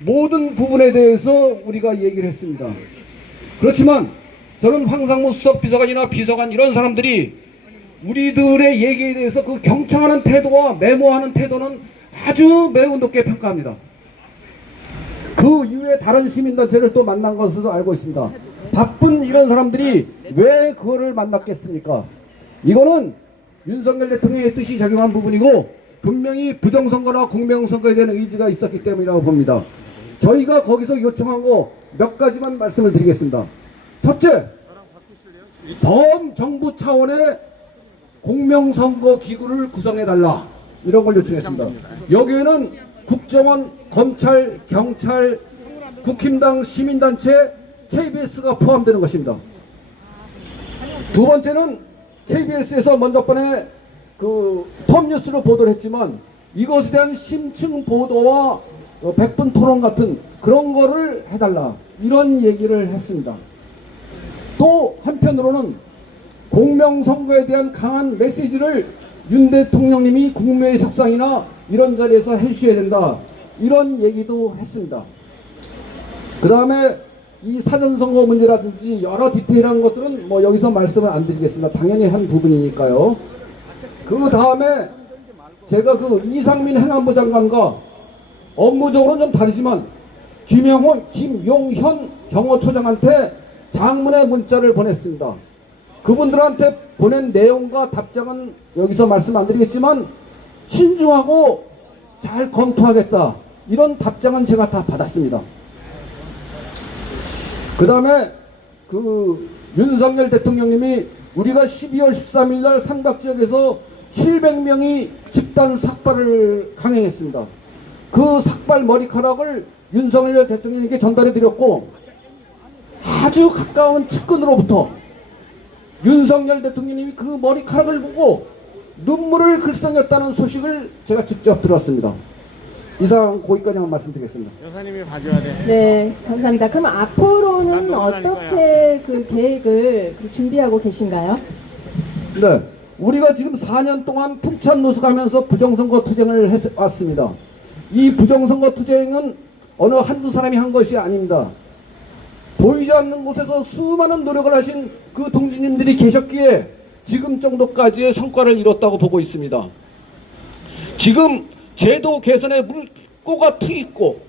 모든 부분에 대해서 우리가 얘기를 했습니다. 그렇지만 저는 황상무 수석 비서관이나 비서관 이런 사람들이 우리들의 얘기에 대해서 그 경청하는 태도와 메모하는 태도는 아주 매우 높게 평가합니다. 그 이후에 다른 시민단체를 또 만난 것으로 알고 있습니다. 바쁜 이런 사람들이 왜 그거를 만났겠습니까? 이거는 윤석열 대통령의 뜻이 작용한 부분이고 분명히 부정선거나 공명선거에 대한 의지가 있었기 때문이라고 봅니다. 저희가 거기서 요청한 거 몇 가지만 말씀을 드리겠습니다. 첫째, 전 정부 차원의 공명선거 기구를 구성해달라, 이런 걸 요청했습니다. 여기에는 국정원, 검찰, 경찰, 국힘당, 시민단체, KBS가 포함되는 것입니다. 두 번째는 KBS에서 먼저 번에 그 톱뉴스로 보도를 했지만 이것에 대한 심층 보도와 100분 토론 같은 그런 거를 해달라, 이런 얘기를 했습니다. 또 한편으로는 공명선거에 대한 강한 메시지를 윤 대통령님이 국무회의 석상이나 이런 자리에서 해주셔야 된다, 이런 얘기도 했습니다. 그 다음에 이 사전선거 문제라든지 여러 디테일한 것들은 뭐 여기서 말씀을 안 드리겠습니다. 당연히 한 부분이니까요. 그 다음에 제가 그 이상민 행안부 장관과 업무적으로는 좀 다르지만 김용현 경호처장한테 장문의 문자를 보냈습니다. 그분들한테 보낸 내용과 답장은 여기서 말씀 안 드리겠지만 신중하고 잘 검토하겠다, 이런 답장은 제가 다 받았습니다. 그 다음에 그 윤석열 대통령님이 우리가 12월 13일 날 상박지역에서 700명이 집단 삭발을 강행했습니다. 그 삭발 머리카락을 윤석열 대통령님께 전달해 드렸고 아주 가까운 측근으로부터 윤석열 대통령님이 그 머리카락을 보고 눈물을 글썽였다는 소식을 제가 직접 들었습니다. 이상 거기까지만 말씀드리겠습니다. 여사님이 봐줘야 돼. 네, 감사합니다. 그럼 앞으로는 어떻게 그 계획을 준비하고 계신가요? 네, 우리가 지금 4년 동안 풍찬 노숙하면서 부정선거 투쟁을 해왔습니다. 이 부정선거 투쟁은 어느 한두 사람이 한 것이 아닙니다. 보이지 않는 곳에서 수많은 노력을 하신 그 동지님들이 계셨기에 지금 정도까지의 성과를 이뤘다고 보고 있습니다. 지금 제도 개선에 물꼬가 트있고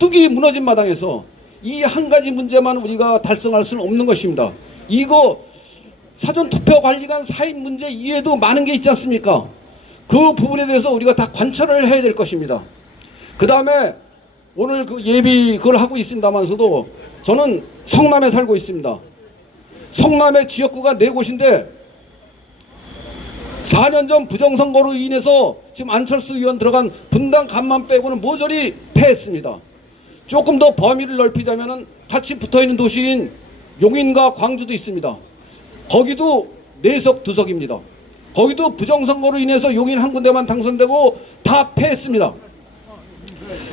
뚝이 무너진 마당에서 이 한 가지 문제만 우리가 달성할 수는 없는 것입니다. 이거 사전투표 관리관 사인 문제 이외에도 많은 게 있지 않습니까? 그 부분에 대해서 우리가 다 관철을 해야 될 것입니다. 그 다음에 오늘 그 예비 그걸 하고 있습니다만서도 저는 성남에 살고 있습니다. 성남의 지역구가 4곳인데 4년 전 부정선거로 인해서 지금 안철수 의원 들어간 분당 간만 빼고는 모조리 패했습니다. 조금 더 범위를 넓히자면 같이 붙어있는 도시인 용인과 광주도 있습니다. 거기도 4석 2석입니다. 거기도 부정선거로 인해서 용인 한 군데만 당선되고 다 패했습니다.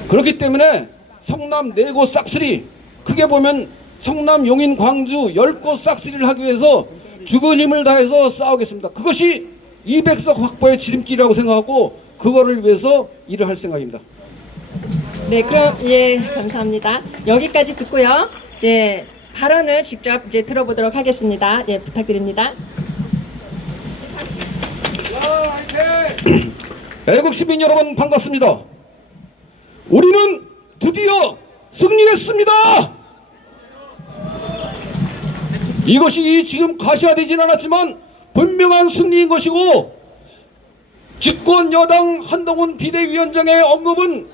그렇기 때문에 성남 4곳 싹쓸이, 크게 보면 성남, 용인, 광주 10곳 싹쓸이를 하기 위해서 죽은 힘을 다해서 싸우겠습니다. 그것이 200석 확보의 지름길이라고 생각하고 그거를 위해서 일을 할 생각입니다. 네, 그럼 예, 감사합니다. 여기까지 듣고요. 예, 발언을 직접 이제 들어보도록 하겠습니다. 예, 부탁드립니다. 애국 시민 여러분 반갑습니다. 우리는 드디어 승리했습니다. 이것이 지금 가시화되진 않았지만 분명한 승리인 것이고, 집권 여당 한동훈 비대위원장의 언급은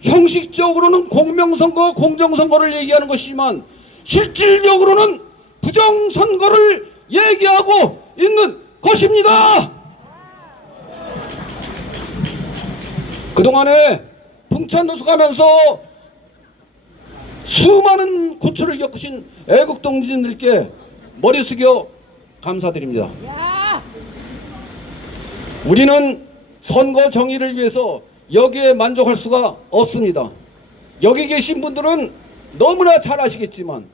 형식적으로는 공명선거, 공정선거를 얘기하는 것이지만 실질적으로는 부정선거를 얘기하고 있는 것입니다. 그동안에 풍찬노숙하면서 수많은 고초를 겪으신 애국동지들께 머리 숙여 감사드립니다. 우리는 선거 정의를 위해서 여기에 만족할 수가 없습니다. 여기 계신 분들은 너무나 잘 아시겠지만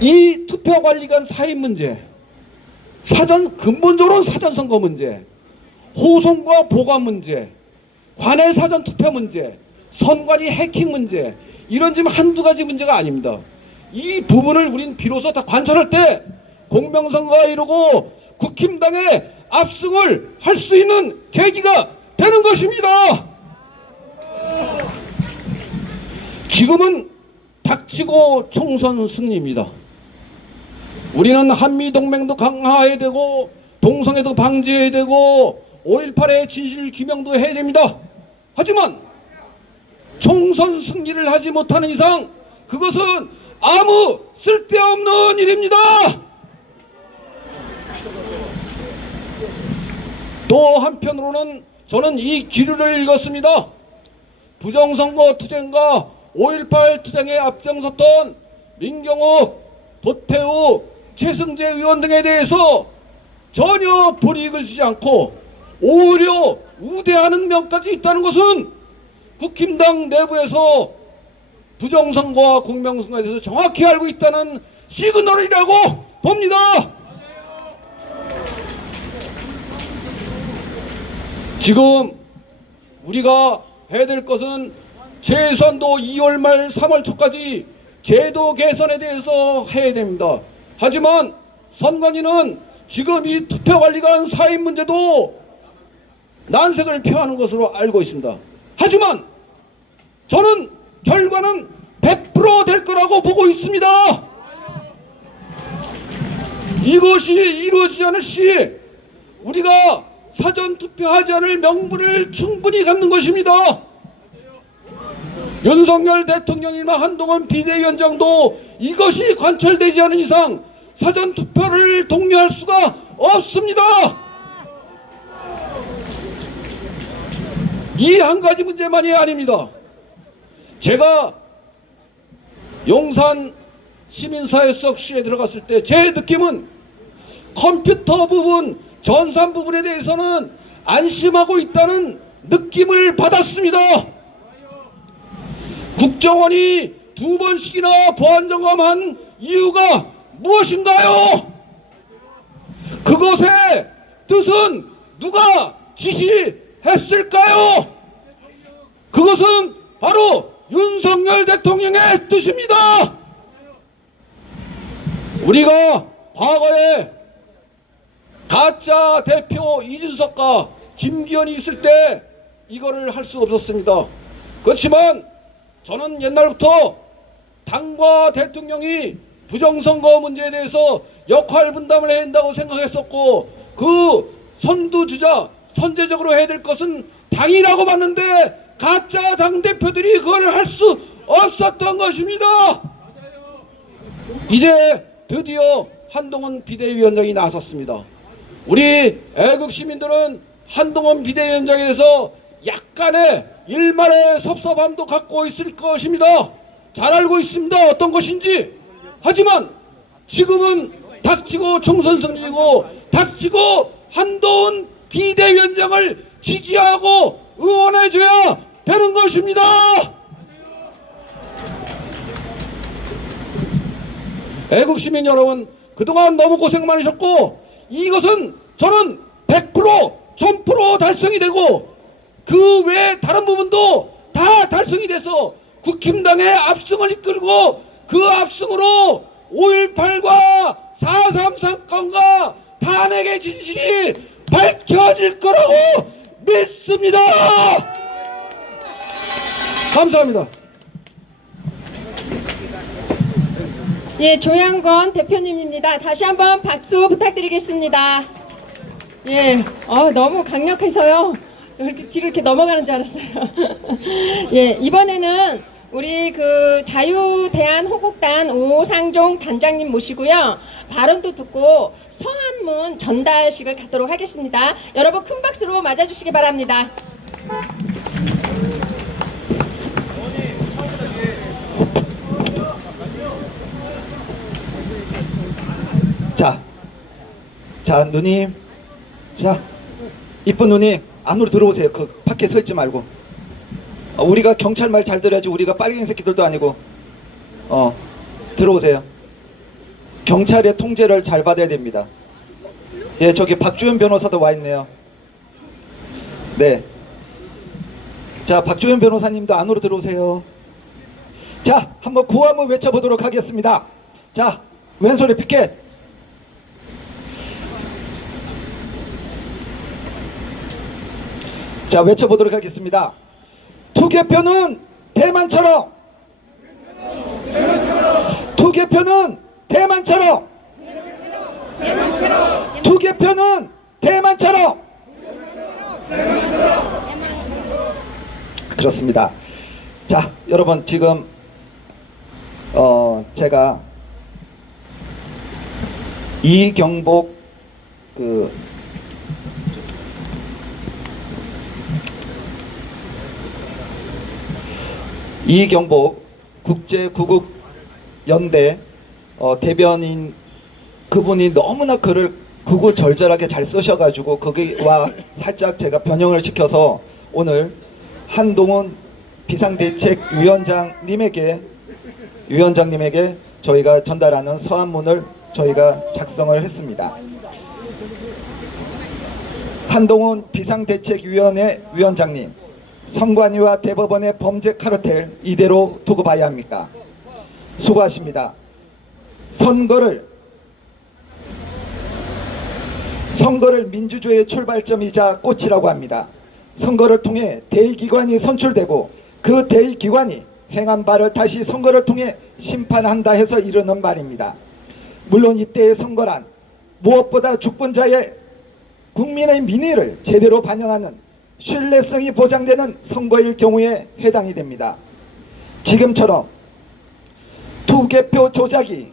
이 투표관리관 사인 문제, 근본적으로는 사전선거 문제, 호송과 보관 문제, 관내 사전투표 문제, 선관위 해킹 문제, 이런 지금 한두 가지 문제가 아닙니다. 이 부분을 우린 비로소 다 관찰할 때 공명선거가 이루고 국힘당의 압승을 할 수 있는 계기가 되는 것입니다. 지금은 닥치고 총선 승리입니다. 우리는 한미동맹도 강화해야 되고 동성애도 방지해야 되고 5.18의 진실 규명도 해야 됩니다. 하지만 총선 승리를 하지 못하는 이상 그것은 아무 쓸데없는 일입니다. 또 한편으로는 저는 이 기류를 읽었습니다. 부정선거 투쟁과 5.18 투쟁에 앞장섰던 민경욱, 도태우, 최승재 의원 등에 대해서 전혀 불이익을 주지 않고 오히려 우대하는 면까지 있다는 것은 국힘당 내부에서 부정선거와 공명선거에 대해서 정확히 알고 있다는 시그널이라고 봅니다. 지금 우리가 해야 될 것은 최소한도 2월 말 3월 초까지 제도 개선에 대해서 해야 됩니다. 하지만 선관위는 지금 이 투표관리관 사입 문제도 난색을 표하는 것으로 알고 있습니다. 하지만 저는 결과는 100% 될 거라고 보고 있습니다. 이것이 이루어지지 않을 시 우리가 사전투표하지 않을 명분을 충분히 갖는 것입니다. 윤석열 대통령이나 한동훈 비대위원장도 이것이 관철되지 않은 이상 사전투표를 독려할 수가 없습니다. 이 한 가지 문제만이 아닙니다. 제가 용산 시민사회석시에 들어갔을 때 제 느낌은 컴퓨터 부분, 전산 부분에 대해서는 안심하고 있다는 느낌을 받았습니다. 국정원이 2번씩이나 보안점검한 이유가 무엇인가요? 그것의 뜻은 누가 지시했을까요? 그것은 바로 윤석열 대통령의 뜻입니다. 우리가 과거에 가짜 대표 이준석과 김기현이 있을 때 이거를 할 수 없었습니다. 그렇지만 저는 옛날부터 당과 대통령이 부정선거 문제에 대해서 역할 분담을 해야 한다고 생각했었고 그 선두주자, 선제적으로 해야 될 것은 당이라고 봤는데 가짜 당대표들이 그걸 할 수 없었던 것입니다. 이제 드디어 한동훈 비대위원장이 나섰습니다. 우리 애국 시민들은 한동훈 비대위원장에 대해서 약간의 일말의 섭섭함도 갖고 있을 것입니다. 잘 알고 있습니다. 어떤 것인지. 하지만 지금은 닥치고 총선 승리이고 닥치고 한동훈 비대위원장을 지지하고 응원해줘야 되는 것입니다. 애국시민 여러분, 그동안 너무 고생 많으셨고 이것은 저는 100% 1000% 달성이 되고 그 외 다른 부분도 다 달성이 돼서 국힘당의 압승을 이끌고 그 압승으로 5.18과 4.3 사건과 탄핵의 진실이 밝혀질 거라고 믿습니다. 감사합니다. 예, 조양건 대표님입니다. 다시 한번 박수 부탁드리겠습니다. 예, 너무 강력해서요. 이렇게 뒤로 이렇게 넘어가는 줄 알았어요. 예, 이번에는 우리 그 자유대한호국단 오상종 단장님 모시고요. 발언도 듣고 서한문 전달식을 갖도록 하겠습니다. 여러분 큰 박수로 맞아주시기 바랍니다. 자, 누님. 자, 이쁜 누님, 안으로 들어오세요. 그 밖에 서 있지 말고. 우리가 경찰 말 잘 들어야지. 우리가 빨갱이 새끼들도 아니고. 들어오세요. 경찰의 통제를 잘 받아야 됩니다. 예, 저기 박주현 변호사도 와 있네요. 네. 자, 박주현 변호사님도 안으로 들어오세요. 자, 한번 구호 한번 외쳐보도록 하겠습니다. 자, 왼손에 피켓. 자, 외쳐보도록 하겠습니다. 투개표는 대만처럼, 투개표는 대만처럼, 투개표는 대만처럼. 그렇습니다. 자, 여러분 지금 제가 이경복 이경복 국제구국연대 대변인 그분이 너무나 글을 구구절절하게 잘 쓰셔가지고 거기와 살짝 제가 변형을 시켜서 오늘 한동훈 비상대책위원장님에게 저희가 전달하는 서한문을 저희가 작성을 했습니다. 한동훈 비상대책위원회 위원장님, 선관위와 대법원의 범죄 카르텔 이대로 두고 봐야 합니까? 수고하십니다. 선거를 민주주의의 출발점이자 꽃이라고 합니다. 선거를 통해 대의기관이 선출되고 그 대의기관이 행한 바를 다시 선거를 통해 심판한다 해서 이르는 말입니다. 물론 이때의 선거란 무엇보다 주권자의 국민의 민의를 제대로 반영하는 신뢰성이 보장되는 선거일 경우에 해당이 됩니다. 지금처럼 투개표 조작이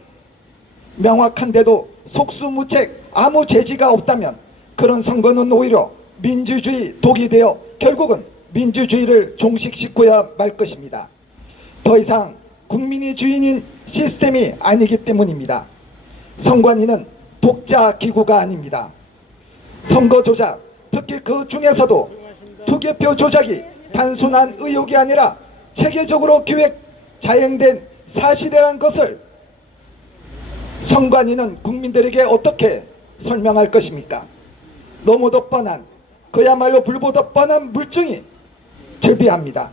명확한데도 속수무책 아무 죄지가 없다면 그런 선거는 오히려 민주주의 독이 되어 결국은 민주주의를 종식시켜야 말 것입니다. 더 이상 국민이 주인인 시스템이 아니기 때문입니다. 선관위는 독자 기구가 아닙니다. 선거 조작, 특히 그 중에서도 투개표 조작이 단순한 의혹이 아니라 체계적으로 기획 자행된 사실이라는 것을 선관위는 국민들에게 어떻게 설명할 것입니까? 너무도 뻔한, 그야말로 불보듯 뻔한 물증이 즐비합니다.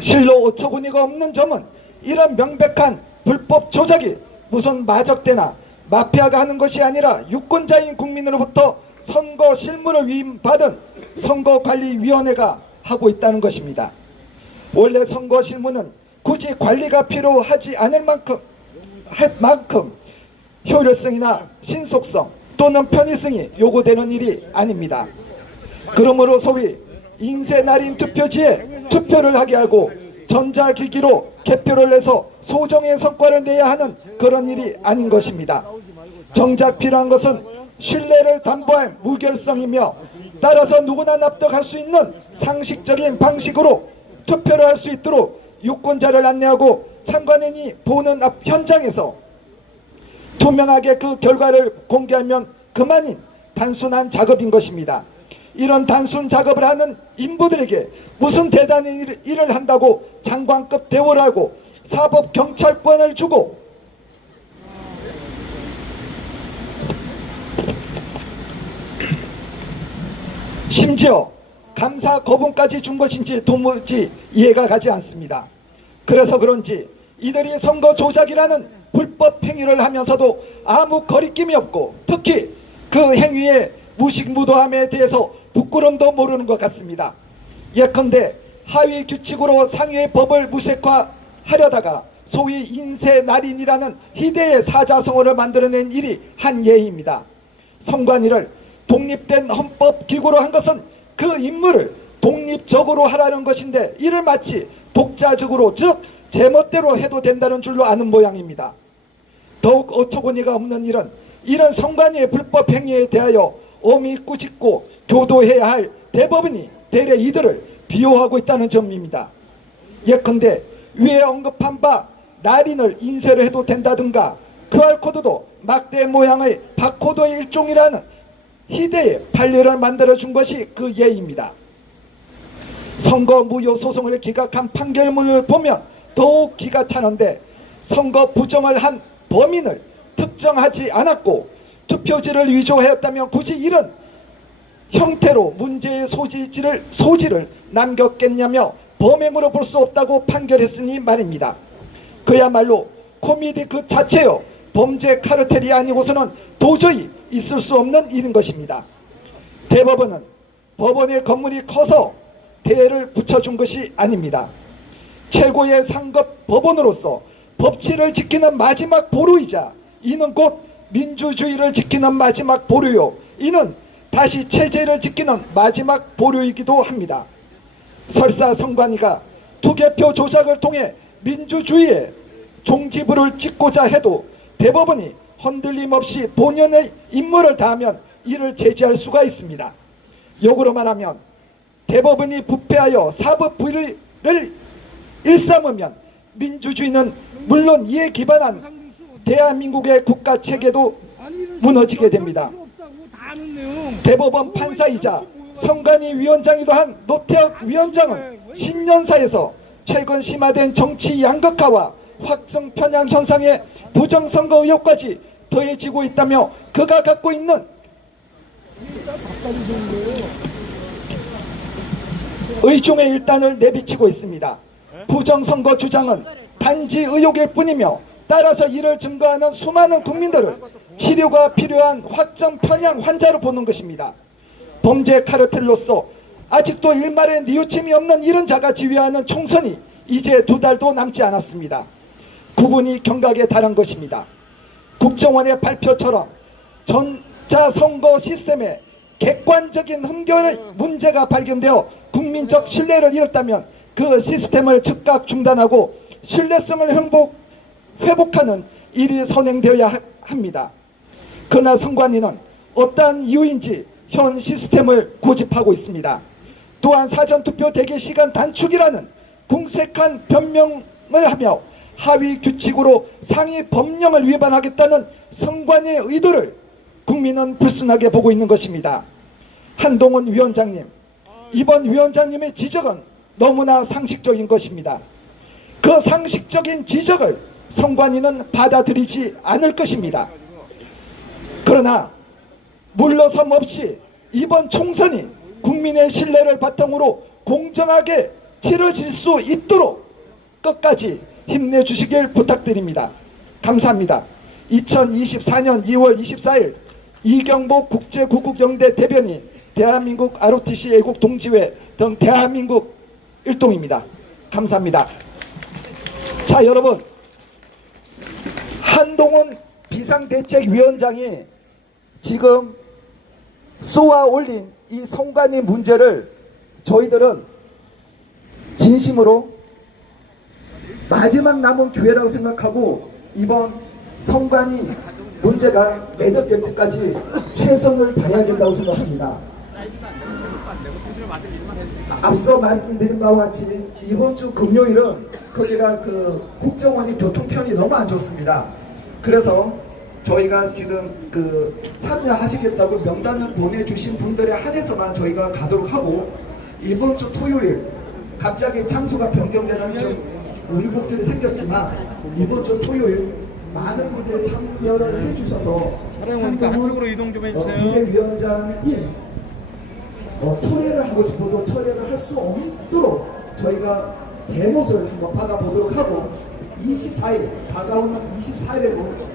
실로 어처구니가 없는 점은 이런 명백한 불법 조작이 무슨 마적대나 마피아가 하는 것이 아니라 유권자인 국민으로부터 선거 실무를 위임받은 선거관리위원회가 하고 있다는 것입니다. 원래 선거 실무는 굳이 관리가 필요하지 않을 만큼 효율성이나 신속성 또는 편의성이 요구되는 일이 아닙니다. 그러므로 소위 인쇄날인 투표지에 투표를 하게 하고 전자기기로 개표를 해서 소정의 성과를 내야 하는 그런 일이 아닌 것입니다. 정작 필요한 것은 신뢰를 담보할 무결성이며 따라서 누구나 납득할 수 있는 상식적인 방식으로 투표를 할 수 있도록 유권자를 안내하고 참관인이 보는 앞 현장에서 투명하게 그 결과를 공개하면 그만인 단순한 작업인 것입니다. 이런 단순 작업을 하는 인부들에게 무슨 대단한 일을 한다고 장관급 대우를 하고 사법경찰권을 주고 심지어 감사 거부까지 준 것인지 도무지 이해가 가지 않습니다. 그래서 그런지 이들이 선거 조작이라는 불법 행위를 하면서도 아무 거리낌이 없고 특히 그 행위의 무식무도함에 대해서 부끄럼도 모르는 것 같습니다. 예컨대 하위 규칙으로 상위의 법을 무색화하려다가 소위 인쇄날인이라는 희대의 사자성어를 만들어낸 일이 한 예입니다. 선관위를 독립된 헌법기구로 한 것은 그 임무를 독립적으로 하라는 것인데 이를 마치 독자적으로 즉 제멋대로 해도 된다는 줄로 아는 모양입니다. 더욱 어처구니가 없는 일은 이런 선관위의 불법 행위에 대하여 엄히 꾸짖고 교도해야 할 대법원이 대래 이들을 비호하고 있다는 점입니다. 예컨대 위에 언급한 바 날인을 인쇄를 해도 된다든가 QR코드도 막대 모양의 바코드의 일종이라는 희대의 판례를 만들어준 것이 그 예입니다. 선거 무효 소송을 기각한 판결문을 보면 더욱 기가 차는데 선거 부정을 한 범인을 특정하지 않았고 투표지를 위조하였다면 굳이 이런 형태로 문제의 소지를 남겼겠냐며 범행으로 볼 수 없다고 판결했으니 말입니다. 그야말로 코미디 그 자체요. 범죄 카르텔이 아니고서는 도저히 있을 수 없는 일인 것입니다. 대법원은 법원의 건물이 커서 대를 붙여준 것이 아닙니다. 최고의 상급 법원으로서 법치를 지키는 마지막 보루이자 이는 곧 민주주의를 지키는 마지막 보루요. 이는 다시 체제를 지키는 마지막 보루이기도 합니다. 설사 선관위가 투개표 조작을 통해 민주주의의 종지부를 찍고자 해도 대법원이 흔들림 없이 본연의 임무를 다하면 이를 제지할 수가 있습니다. 역으로 말하면 대법원이 부패하여 사법 부의를 일삼으면 민주주의는 물론 이에 기반한 대한민국의 국가 체계도 무너지게 됩니다. 대법원 판사이자 선관위 위원장이기도 한 노태학 위원장은 신년사에서 최근 심화된 정치 양극화와 확정 편향 현상에 부정선거 의혹까지 더해지고 있다며 그가 갖고 있는 의중의 일단을 내비치고 있습니다. 부정선거 주장은 단지 의혹일 뿐이며 따라서 이를 증거하는 수많은 국민들을 치료가 필요한 확정 편향 환자로 보는 것입니다. 범죄 카르텔로서 아직도 일말의 뉘우침이 없는 이런 자가 지휘하는 총선이 이제 2달도 남지 않았습니다. 구분이 경각에 달한 것입니다. 국정원의 발표처럼 전자선거 시스템에 객관적인 흠결의 문제가 발견되어 국민적 신뢰를 잃었다면 그 시스템을 즉각 중단하고 신뢰성을 회복하는 일이 선행되어야 합니다. 그러나 선관위는 어떠한 이유인지 현 시스템을 고집하고 있습니다. 또한 사전투표 대기 시간 단축이라는 궁색한 변명을 하며 하위 규칙으로 상위 법령을 위반하겠다는 선관위의 의도를 국민은 불순하게 보고 있는 것입니다. 한동훈 위원장님, 이번 위원장님의 지적은 너무나 상식적인 것입니다. 그 상식적인 지적을 선관위는 받아들이지 않을 것입니다. 그러나 물러섬 없이 이번 총선이 국민의 신뢰를 바탕으로 공정하게 치러질 수 있도록 끝까지 힘내주시길 부탁드립니다. 감사합니다. 2024년 2월 24일 이경복 국제구국영대 대변인 대한민국 ROTC 애국 동지회 등 대한민국 일동입니다. 감사합니다. 자, 여러분, 한동훈 비상대책위원장이 지금 쏘아 올린 이 선관위 문제를 저희들은 진심으로 마지막 남은 기회라고 생각하고 이번 선관위 문제가 매듭될 때까지 최선을 다해야 된다고 생각합니다. 앞서 말씀드린 바와 같이 이번 주 금요일은 거기가 그 국정원이 교통편이 너무 안 좋습니다. 그래서 저희가 지금 그 참여하시겠다고 명단을 보내주신 분들에 한해서만 저희가 가도록 하고, 이번 주 토요일 갑자기 장소가 변경되는 좀 우유곡절이 생겼지만 이번 주 토요일 많은 분들이 참여를 해주셔서 한동훈 비대위원장이 철회를 하고 싶어도 철회를 할 수 없도록 저희가 대못을 한번 박아보도록 하고, 24일 다가오는 24일에도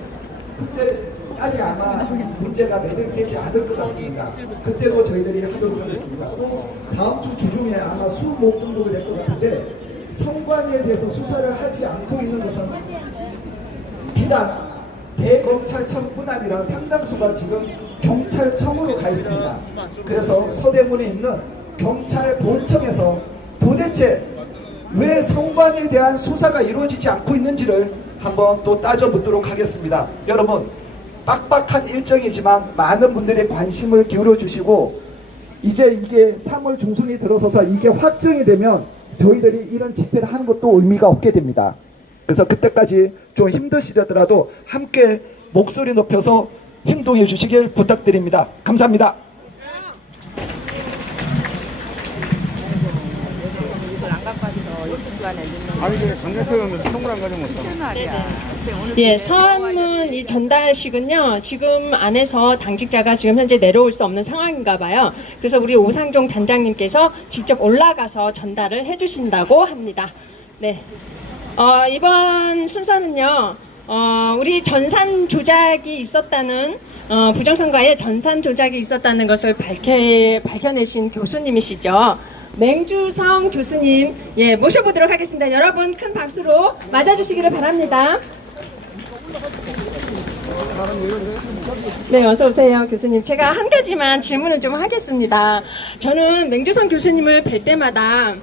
그때까지 아마 문제가 매듭되지 않을 것 같습니다. 그때도 저희들이 하도록 하겠습니다. 또 다음 주 주중에 아마 20목 정도가 될 것 같은데, 선관위에 대해서 수사를 하지 않고 있는 것은 비단 대검찰청뿐 아니라 상당수가 지금 경찰청으로 가 있습니다. 그래서 서대문에 있는 경찰본청에서 도대체 왜 선관위에 대한 수사가 이루어지지 않고 있는지를 한번 또 따져보도록 하겠습니다. 여러분, 빡빡한 일정이지만 많은 분들이 관심을 기울여 주시고, 이제 이게 3월 중순이 들어서서 이게 확정이 되면 저희들이 이런 집회를 하는 것도 의미가 없게 됩니다. 그래서 그때까지 좀 힘드시더라도 함께 목소리 높여서 행동해 주시길 부탁드립니다. 감사합니다. 이걸 안 갖고 와서 이 중간에 넣는 아니 그 강대표는 선물 안 가져면 예, 서한문 이 전달식은요, 지금 안에서 당직자가 지금 현재 내려올 수 없는 상황인가 봐요. 그래서 우리 오상종 단장님께서 직접 올라가서 전달을 해주신다고 합니다. 네. 이번 순서는요, 우리 전산 조작이 있었다는, 부정선거에 전산 조작이 있었다는 것을 밝혀내신 교수님이시죠. 맹주성 교수님, 예, 모셔보도록 하겠습니다. 여러분 큰 박수로 맞아주시기를 바랍니다. 네, 어서 오세요, 교수님. 제가 한 가지만 질문을 좀 하겠습니다. 저는 맹주성 교수님을 뵐 때마다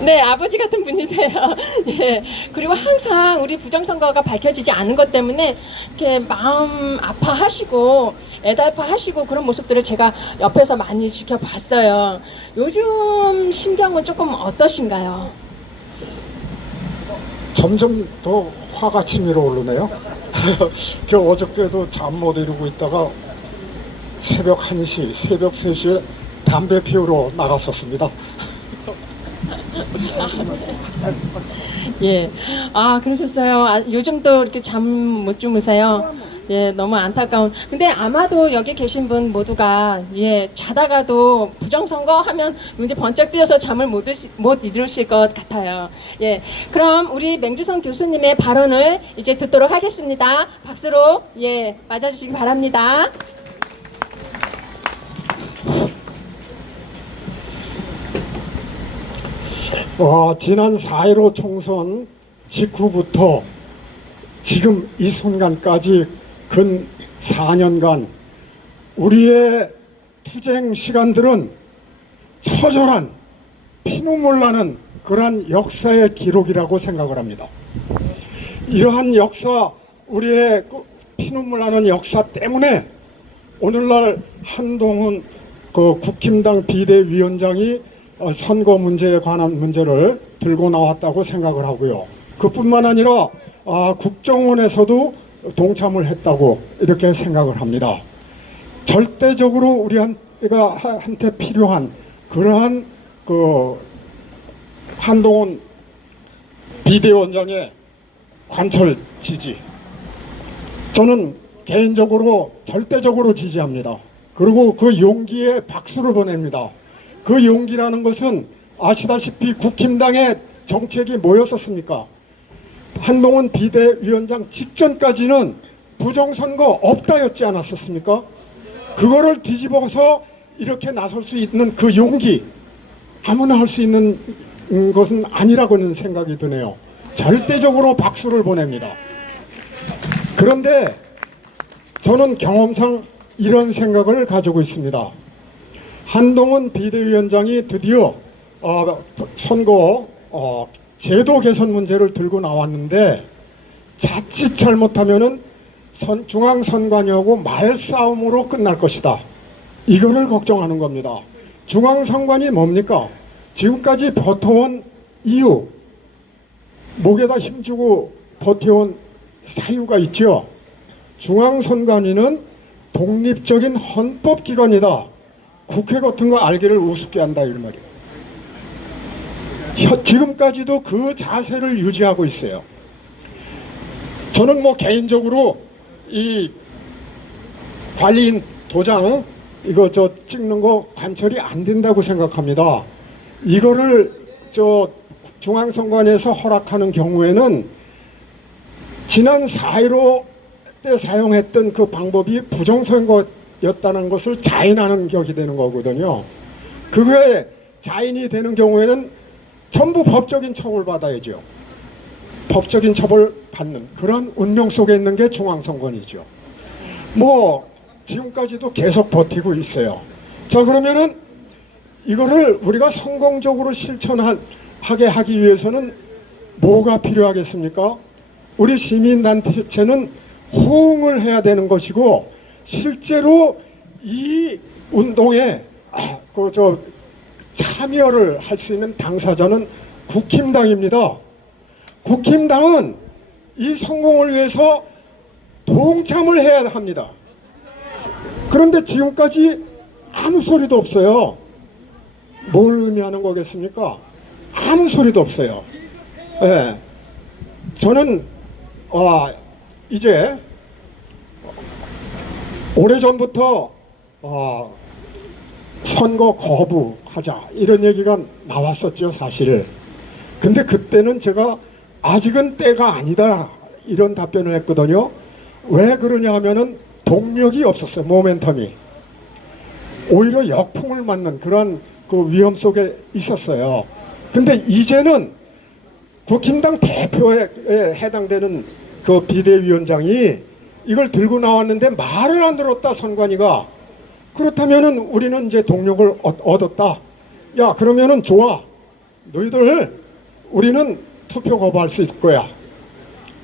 네, 아버지 같은 분이세요. 예. 그리고 항상 우리 부정선거가 밝혀지지 않은 것 때문에 이렇게 마음 아파하시고 애달파하시고 그런 모습들을 제가 옆에서 많이 지켜봤어요. 요즘 심경은 조금 어떠신가요? 점점 더 화가 치밀어 오르네요. 어저께도 잠 못 이루고 있다가 새벽 1시, 새벽 3시에 담배 피우러 나갔었습니다. 예. 그러셨어요. 요즘도 이렇게 잠 못 주무세요? 예, 너무 안타까운. 근데 아마도 여기 계신 분 모두가, 예, 자다가도 부정선거 하면 눈이 번쩍 뜨여서 잠을 못 이루실 것 같아요. 예. 그럼 우리 맹주성 교수님의 발언을 이제 듣도록 하겠습니다. 박수로, 예, 맞아주시기 바랍니다. 지난 4.15 총선 직후부터 지금 이 순간까지 근 4년간 우리의 투쟁 시간들은 처절한 피눈물 나는 그러한 역사의 기록이라고 생각을 합니다. 이러한 역사, 우리의 피눈물 나는 역사 때문에 오늘날 한동훈 국힘당 비대위원장이 선거 문제에 관한 문제를 들고 나왔다고 생각을 하고요. 그뿐만 아니라 국정원에서도 동참을 했다고 이렇게 생각을 합니다. 절대적으로 우리한테 필요한 그러한 한동훈 비대위원장의 관철 지지, 저는 개인적으로 절대적으로 지지합니다. 그리고 그 용기에 박수를 보냅니다. 그 용기라는 것은 아시다시피 국힘당의 정책이 뭐였었습니까? 한동훈 비대위원장 직전까지는 부정선거 없다였지 않았었습니까? 그거를 뒤집어서 이렇게 나설 수 있는 그 용기, 아무나 할 수 있는 것은 아니라고는 생각이 드네요. 절대적으로 박수를 보냅니다. 그런데 저는 경험상 이런 생각을 가지고 있습니다. 한동훈 비대위원장이 드디어 선거 제도 개선 문제를 들고 나왔는데 자칫 잘못하면은 중앙선관위하고 말싸움으로 끝날 것이다. 이거를 걱정하는 겁니다. 중앙선관위 뭡니까? 지금까지 버텨온 이유, 목에다 힘주고 버텨온 사유가 있죠. 중앙선관위는 독립적인 헌법기관이다. 국회 같은 거 알기를 우습게 한다 이런 말이에요. 지금까지도 그 자세를 유지하고 있어요. 저는 개인적으로 이 관리인 도장 이거 찍는 거 관철이 안 된다고 생각합니다. 이거를 중앙선관위에서 허락하는 경우에는 지난 4.15 때 사용했던 그 방법이 부정선거였다는 것을 자인하는 격이 되는 거거든요. 그게 자인이 되는 경우에는 전부 법적인 처벌 받아야죠. 법적인 처벌 받는 그런 운명 속에 있는 게 중앙선관위죠. 지금까지도 계속 버티고 있어요. 자, 그러면은 이거를 우리가 성공적으로 실천하게 하기 위해서는 뭐가 필요하겠습니까? 우리 시민단체는 호응을 해야 되는 것이고, 실제로 이 운동에 참여를 할 수 있는 당사자는 국힘당입니다. 국힘당은 이 성공을 위해서 동참을 해야 합니다. 그런데 지금까지 아무 소리도 없어요. 뭘 의미하는 거겠습니까? 아무 소리도 없어요. 예. 저는 이제 오래전부터 선거 거부하자 이런 얘기가 나왔었죠, 사실. 근데 그때는 제가 아직은 때가 아니다 이런 답변을 했거든요. 왜 그러냐 하면은 동력이 없었어요. 모멘텀이. 오히려 역풍을 맞는 그런 그 위험 속에 있었어요. 근데 이제는 국힘당 대표에 해당되는 그 비대위원장이 이걸 들고 나왔는데 말을 안 들었다, 선관위가. 그렇다면은 우리는 이제 동력을 얻었다. 야, 그러면은 좋아. 너희들 우리는 투표 거부할 수 있을 거야.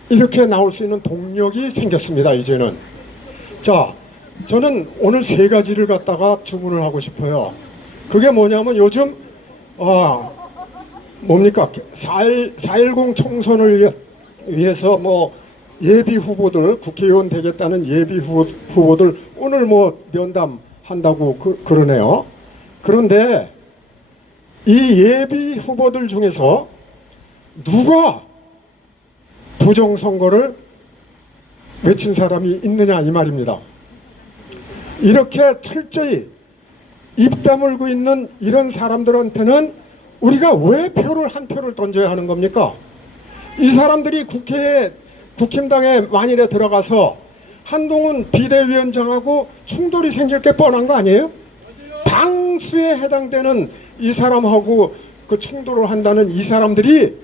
이렇게 나올 수 있는 동력이 생겼습니다, 이제는. 자, 저는 오늘 세 가지를 갖다가 주문을 하고 싶어요. 그게 뭐냐면 요즘 뭡니까? 4.10 총선을 위해서 뭐 예비 후보들, 국회의원 되겠다는 예비 후보들 오늘 뭐 면담한다고 그러네요. 그런데 이 예비 후보들 중에서 누가 부정선거를 외친 사람이 있느냐 이 말입니다. 이렇게 철저히 입 다물고 있는 이런 사람들한테는 우리가 왜 한 표를 던져야 하는 겁니까? 이 사람들이 국힘당에 만일에 들어가서 한동훈 비대위원장하고 충돌이 생길 게 뻔한 거 아니에요? 당수에 해당되는 이 사람하고 그 충돌을 한다는 이 사람들이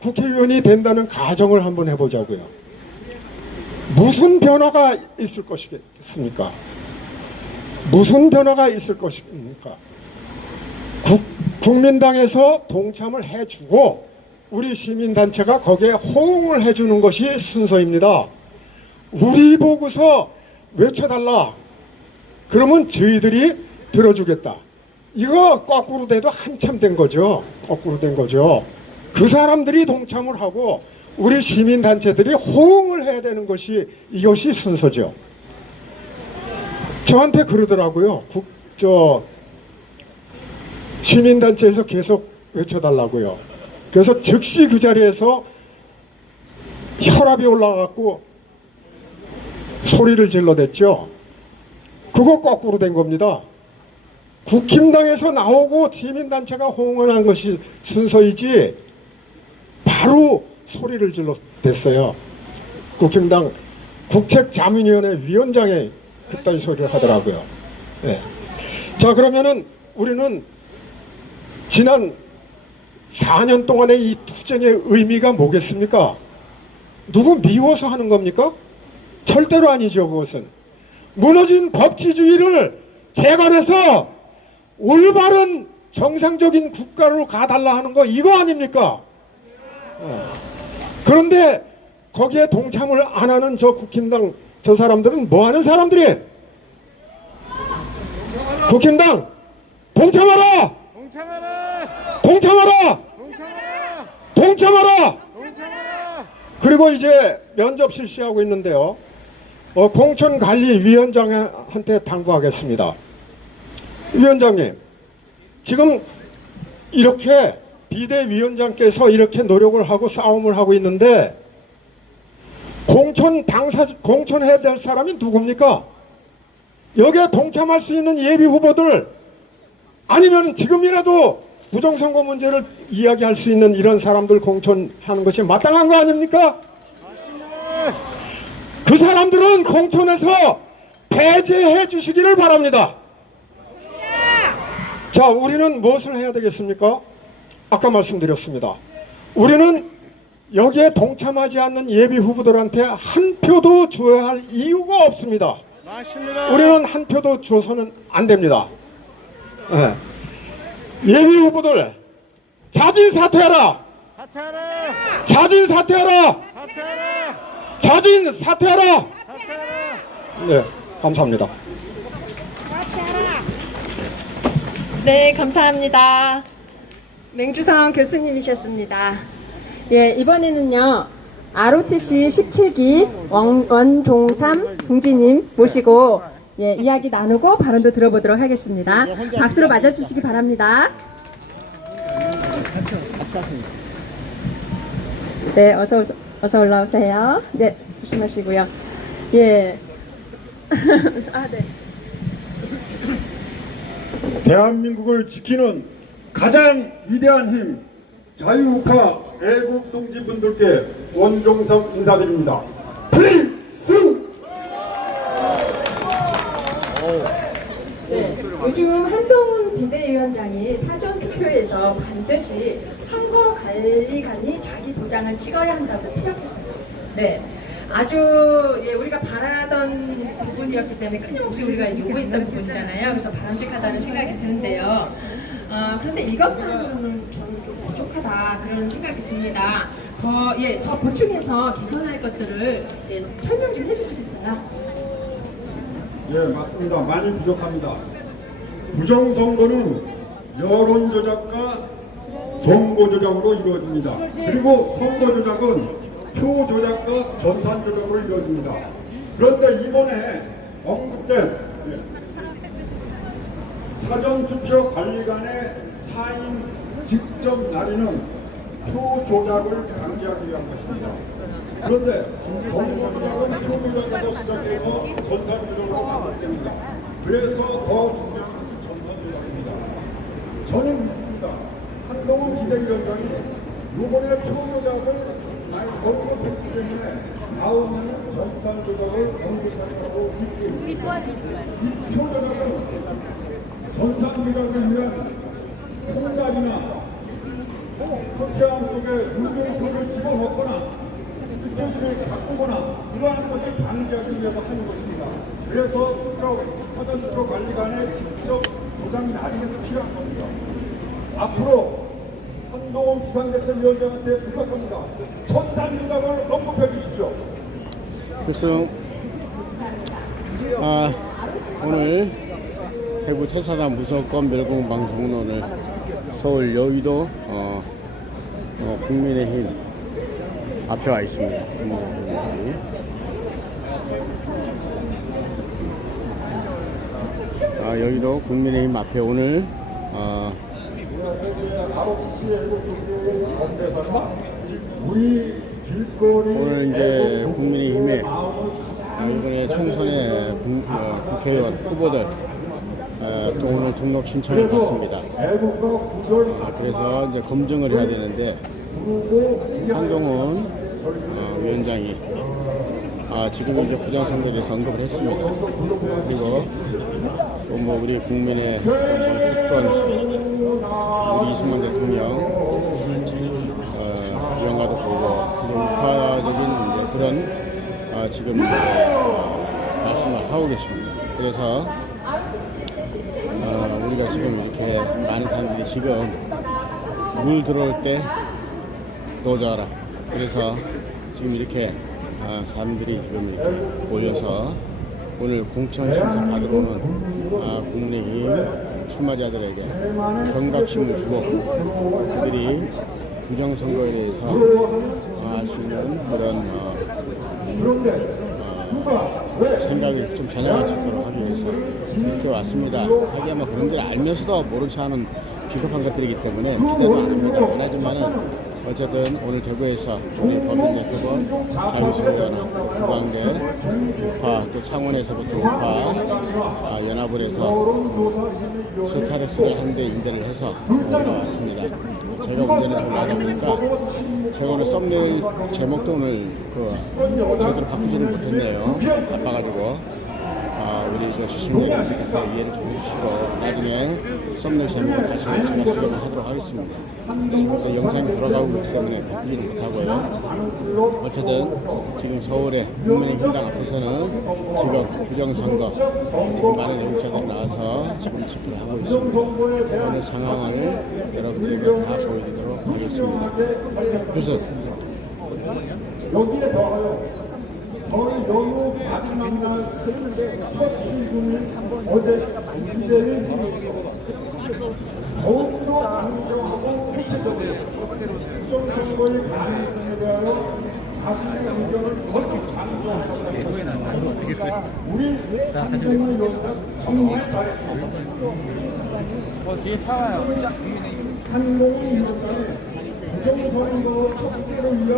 국회의원이 된다는 가정을 한번 해보자고요. 무슨 변화가 있을 것이겠습니까? 무슨 변화가 있을 것입니까? 국민당에서 동참을 해주고 우리 시민단체가 거기에 호응을 해주는 것이 순서입니다. 우리 보고서 외쳐달라. 그러면 저희들이 들어주겠다. 이거 거꾸로 돼도 한참 된 거죠. 거꾸로 된 거죠. 그 사람들이 동참을 하고 우리 시민단체들이 호응을 해야 되는 것이 이것이 순서죠. 저한테 그러더라고요. 시민단체에서 계속 외쳐달라고요. 그래서 즉시 그 자리에서 혈압이 올라가고 소리를 질러댔죠. 그거 거꾸로 된 겁니다. 국힘당에서 나오고 시민단체가 호응을 한 것이 순서이지 바로 소리를 질러댔어요. 국힘당 국책자문위원회 위원장이 그딴 소리를 하더라고요. 네. 자, 그러면은 우리는 지난 4년 동안의 이 투쟁의 의미가 뭐겠습니까? 누구 미워서 하는 겁니까? 절대로 아니죠. 그것은 무너진 법치주의를 재건해서 올바른 정상적인 국가로 가달라 하는 거 이거 아닙니까? 그런데 거기에 동참을 안 하는 저 국힘당 저 사람들은 뭐 하는 사람들이? 국힘당 동참하라! 동참하라! 동참하라! 동참하라! 동참하라! 동참하라! 그리고 이제 면접 실시하고 있는데요. 공천관리위원장한테 당부하겠습니다. 위원장님, 지금 이렇게 비대위원장께서 이렇게 노력을 하고 싸움을 하고 있는데 공천해야 될 사람이 누굽니까? 여기에 동참할 수 있는 예비 후보들 아니면 지금이라도 부정선거 문제를 이야기할 수 있는 이런 사람들 공천하는 것이 마땅한 거 아닙니까? 그 사람들은 공천에서 배제해 주시기를 바랍니다. 자, 우리는 무엇을 해야 되겠습니까? 아까 말씀드렸습니다. 우리는 여기에 동참하지 않는 예비 후보들한테 한 표도 줘야 할 이유가 없습니다. 맞습니다. 우리는 한 표도 줘서는 안 됩니다. 네. 예비 후보들 자진 사퇴하라. 사퇴하라! 자진 사퇴하라. 사퇴하라! 자진 사퇴하라. 사퇴하라! 네, 감사합니다. 네, 감사합니다. 맹주성 교수님이셨습니다. 예, 이번에는요, ROTC 17기 원종삼 동지님 모시고 예, 이야기 나누고 발언도 들어보도록 하겠습니다. 박수로 맞아주시기 바랍니다. 네, 어서 올라오세요. 네, 조심하시고요. 예. 아, 네. 대한민국을 지키는 가장 위대한 힘 자유우파 애국 동지분들께 원종석 인사드립니다. 필승! 네, 요즘 한동훈 비대위원장이 사전투표에서 반드시 선거관리관이 자기 도장을 찍어야 한다고 피력했어요. 네, 아주 우리가 바라던 부분이었기 때문에 끊임없이 우리가 요구했던 부분이잖아요. 그래서 바람직하다는 생각이 드는데요. 그런데 이것만으로는 저는 좀 부족하다 그런 생각이 듭니다. 더 보충해서 개선할 것들을 설명 좀 해주시겠어요? 예, 맞습니다. 많이 부족합니다. 부정선거는 여론조작과 선거조작으로 이루어집니다. 그리고 선거조작은 표조작과 전산조작으로 이루어집니다. 그런데 이번에 언급된 사전투표 관리관의 사인 직접 날인은 표조작을 방지하기 위한 것입니다. 그런데 선거조작은 표조작에서 시작해서 전산조작으로 반복됩니다. 그래서 더 중요한 것은 전산조작입니다. 저는 믿습니다. 한동훈 비대위원장이 이번에 표조작을 언급했기 때문에 다음에는 전산조작을 언급하라고 믿고 있습니다. 이 표조작은 전산조작을 위한 콩가리나 투표함 속에 누군가를 집어넣거나 투표지를 바꾸거나 이러한 것을 방지하기 위해서 하는 것입니다. 그래서 사전투표 관리관의 직접 도장 날인에서 필요한 겁니다. 앞으로 한동훈 비상대책위원장한테 부탁합니다. 전산조작을 언급해 주십시오. 필승. 오늘 대구 태사단 무서권 멸공 방송론을 서울 여의도 국민의힘 앞에 와 있습니다. 여의도 국민의힘 앞에 오늘 오늘 이제 국민의힘에 이번에 총선에 국회의원 후보들 또 오늘 등록 신청을 받습니다. 그래서 이제 검증을 해야 되는데 한동훈 위원장이 지금 이제 부정선거에 대해서 언급을 했습니다. 그리고 또 뭐 우리 국민의 특권 우리 이승만 대통령 영화도 보고 우파적인 이제 그런 지금 말씀을 하고 계십니다. 그래서 우리가 지금 이렇게 많은 사람들이 지금 물 들어올 때 도저하라. 그래서 지금 이렇게 사람들이 지금 이렇게 모여서 오늘 공천심사 받으러 오는 국민의힘 출마자들에게 경각심을 주고 그들이 부정선거에 대해서 알 수 있는 그런 생각이 좀 전향할 수 있도록 하기 위해서 이렇게 왔습니다. 하기야만 그런 걸 알면서도 모른 척 하는 비겁한 것들이기 때문에 기대도 안 합니다. 원하지만은 어쨌든 오늘 대구에서 우리 법인대표고 자유선거나 구광대 우파 또 창원에서부터 우파 연합을 해서 스타렉스를 한 대 임대를 해서 왔습니다. 제가 운전을 좀 하다 보니까 제가 오늘 썸네일 제목도 오늘 제대로 바꾸지는 못했네요. 바빠가지고 우리 시민들께서 이해를 좀 해주시고 나중에 썸네일 제목을 다시 제가 수정을 하도록 하겠습니다. 영상이 돌아가고 있기 때문에 바꾸지는 못하고요. 어쨌든 지금 서울의 국민의힘당 앞에서는 지금 부정선거 많은 애국자들 나와서 지금 집회를 하고 있습니다. 오늘 상황을 여러분들에게 다 보여드리도록 하겠습니다. 그래서 여기에 더하여 저희 너무 마지막 날 했는데 첫 출근이 어제 문제를 더욱더 강조하고 구체적으로 부정선거의 가능성에 대하여 자신의 의견을 거듭 강조합니다. 우리 한동훈 의원은 정말 잘했습니다. 뒤에 차와요. 한동훈 의원이 부정선거 촉구를 위한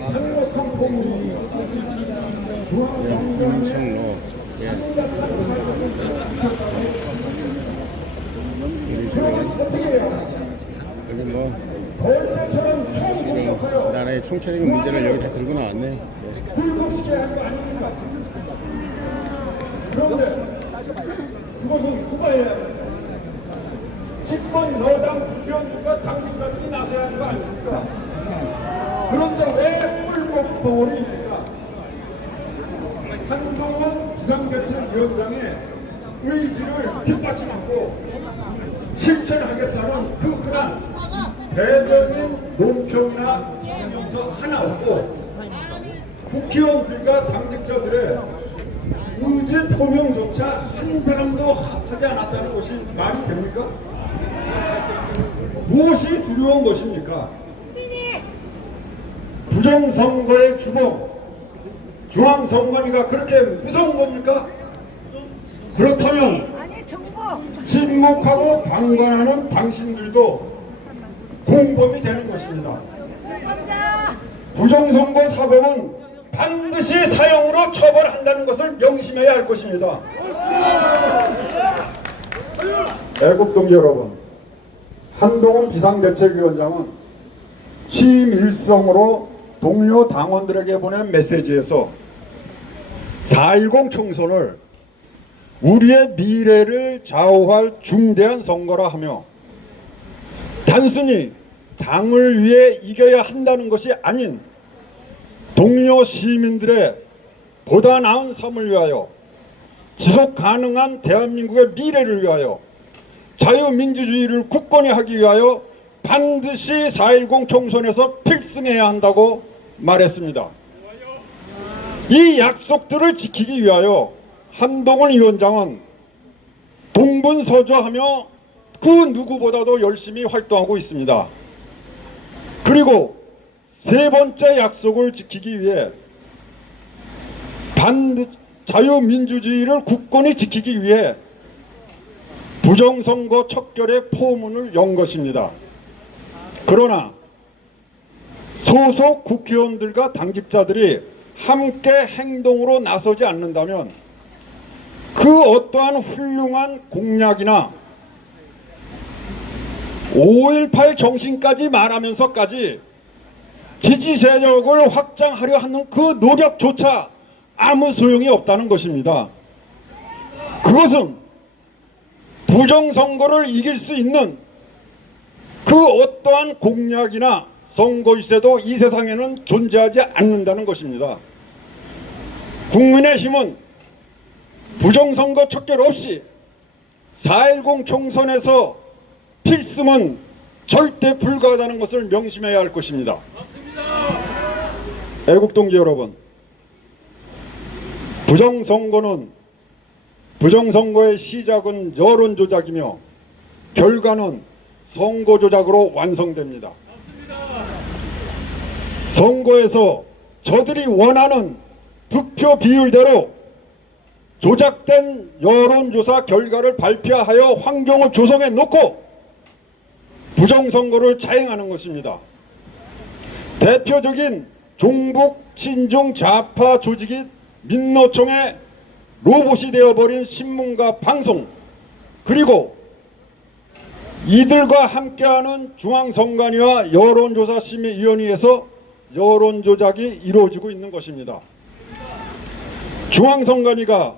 행복한 포문이 윤석로. 여기 뭐 벌떼처럼 총 공격하여 나라의 총체적인 문제를 여기 다 들고 나왔네. 불국시켜야 하는 거 아닙니까? 그런데 그것은 누가 해야 합니까? 집권 여당 국회의원들과 당직자들이 나서야 하는 거 아닙니까? 그런데 왜 꿀먹은 덩어리입니까? 한동훈 비상대책위원장의 의지를 뒷받침하고 실천하겠다는 그 흔한 대변인 논평이나 성명서 하나 없고 국회의원들과 당직자들의 의지 표명조차 한 사람도 하지 않았다는 것이 말이 됩니까? 무엇이 두려운 것입니까? 부정선거의 주범 중앙선관위가 그렇게 무서운 겁니까? 그렇다면 침묵하고 방관하는 당신들도 공범이 되는 것입니다. 부정선거 사범은 반드시 사형으로 처벌한다는 것을 명심해야 할 것입니다. 애국동지 여러분, 한동훈 비상대책위원장은 취임 일성으로 동료 당원들에게 보낸 메시지에서 4.10 총선을 우리의 미래를 좌우할 중대한 선거라 하며 단순히 당을 위해 이겨야 한다는 것이 아닌 동료 시민들의 보다 나은 삶을 위하여 지속 가능한 대한민국의 미래를 위하여 자유민주주의를 굳건히 하기 위하여 반드시 4.10 총선에서 필승해야 한다고 말했습니다. 이 약속들을 지키기 위하여 한동훈 위원장은 동분서주하며 그 누구보다도 열심히 활동하고 있습니다. 그리고 세 번째 약속을 지키기 위해 자유민주주의를 굳건히 지키기 위해 부정선거 척결의 포문을 연 것입니다. 그러나 소속 국회의원들과 당직자들이 함께 행동으로 나서지 않는다면 그 어떠한 훌륭한 공약이나 5.18 정신까지 말하면서까지 지지 세력을 확장하려 하는 그 노력조차 아무 소용이 없다는 것입니다. 그것은 부정선거를 이길 수 있는 그 어떠한 공약이나 선거일세도 이 세상에는 존재하지 않는다는 것입니다. 국민의힘은 부정선거 척결 없이 4.10 총선에서 필승은 절대 불가하다는 것을 명심해야 할 것입니다. 애국동지 여러분, 부정선거의 시작은 여론조작이며 결과는 선거조작으로 완성됩니다. 선거에서 저들이 원하는 득표 비율대로 조작된 여론조사 결과를 발표하여 환경을 조성해 놓고 부정선거를 자행하는 것입니다. 대표적인 종북 친중 좌파 조직이 민노총의 로봇이 되어버린 신문과 방송, 그리고 이들과 함께하는 중앙선관위와 여론조사심의위원회에서 여론조작이 이루어지고 있는 것입니다. 중앙선관위가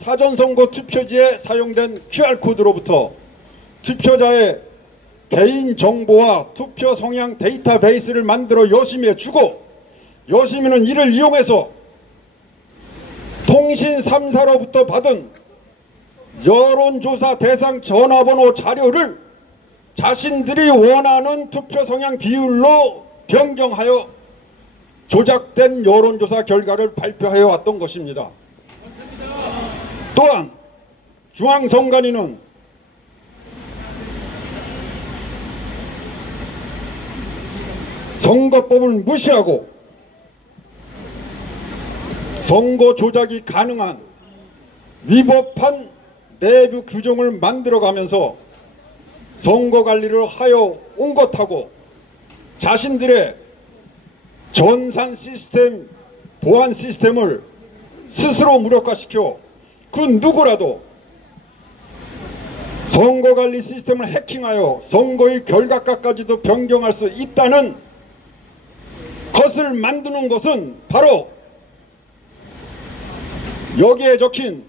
사전선거 투표지에 사용된 QR코드로부터 투표자의 개인정보와 투표 성향 데이터베이스를 만들어 여심이에 주고 여심이는 이를 이용해서 통신 3사로부터 받은 여론조사 대상 전화번호 자료를 자신들이 원하는 투표 성향 비율로 변경하여 조작된 여론조사 결과를 발표하여 왔던 것입니다. 또한 중앙선관위는 선거법을 무시하고 선거 조작이 가능한 위법한 내부 규정을 만들어가면서 선거관리를 하여 온 것하고 자신들의 전산 시스템, 보안 시스템을 스스로 무력화시켜 그 누구라도 선거관리 시스템을 해킹하여 선거의 결과까지도 변경할 수 있다는 것을 만드는 것은 바로 여기에 적힌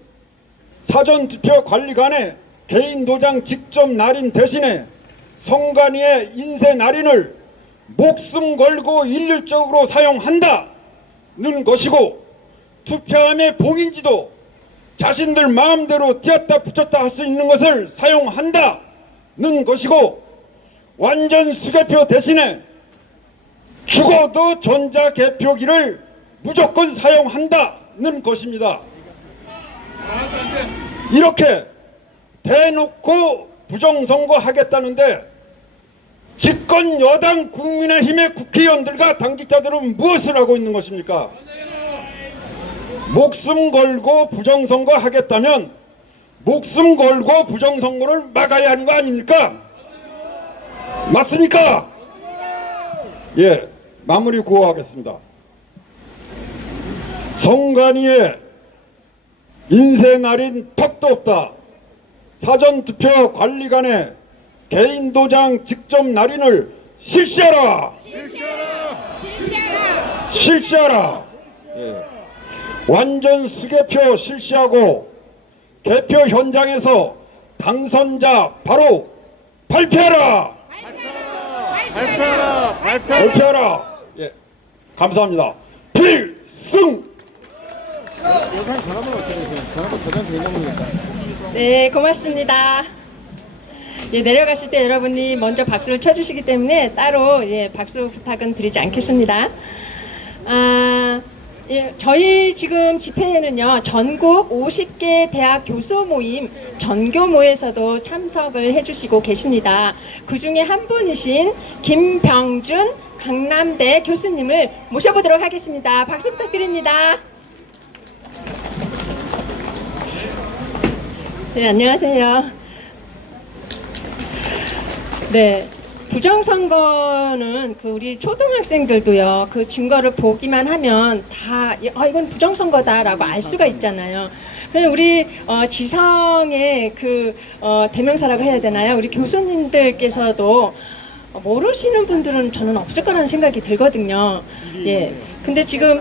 사전투표관리관의 개인 도장 직접 날인 대신에 선관위의 인쇄 날인을 목숨 걸고 일률적으로 사용한다는 것이고, 투표함의 봉인지도 자신들 마음대로 띄었다 붙였다 할 수 있는 것을 사용한다는 것이고, 완전 수개표 대신에 죽어도 전자개표기를 무조건 사용한다는 것입니다. 이렇게 대놓고 부정선거 하겠다는데 집권 여당 국민의힘의 국회의원들과 당직자들은 무엇을 하고 있는 것입니까? 목숨 걸고 부정선거 하겠다면 목숨 걸고 부정선거를 막아야 하는 거 아닙니까? 맞습니까? 예, 마무리 구호하겠습니다. 선관위에 인쇄 날인 턱도 없다. 사전투표 관리관의 개인 도장 직접 날인을 실시하라. 실시하라. 예. 완전 수개표 실시하고 개표 현장에서 당선자 바로 발표하라. 발표하라. 예, 감사합니다. 필승. 여기 전화번호 어떻게 되세요? 전화번호 저장 되는 네, 고맙습니다. 예, 내려가실 때 여러분이 먼저 박수를 쳐주시기 때문에 따로 예, 박수 부탁은 드리지 않겠습니다. 예, 저희 지금 집회에는요, 전국 50개 대학 교수 모임 전교모에서도 참석을 해주시고 계십니다. 그 중에 한 분이신 김병준 강남대 교수님을 모셔보도록 하겠습니다. 박수 부탁드립니다. 네, 안녕하세요. 네, 부정선거는 우리 초등학생들도요, 그 증거를 보기만 하면 다, 이건 부정선거다라고 알 수가 있잖아요. 그래서 우리, 지성의 대명사라고 해야 되나요? 우리 교수님들께서도 모르시는 분들은 저는 없을 거라는 생각이 들거든요. 예. 근데 지금,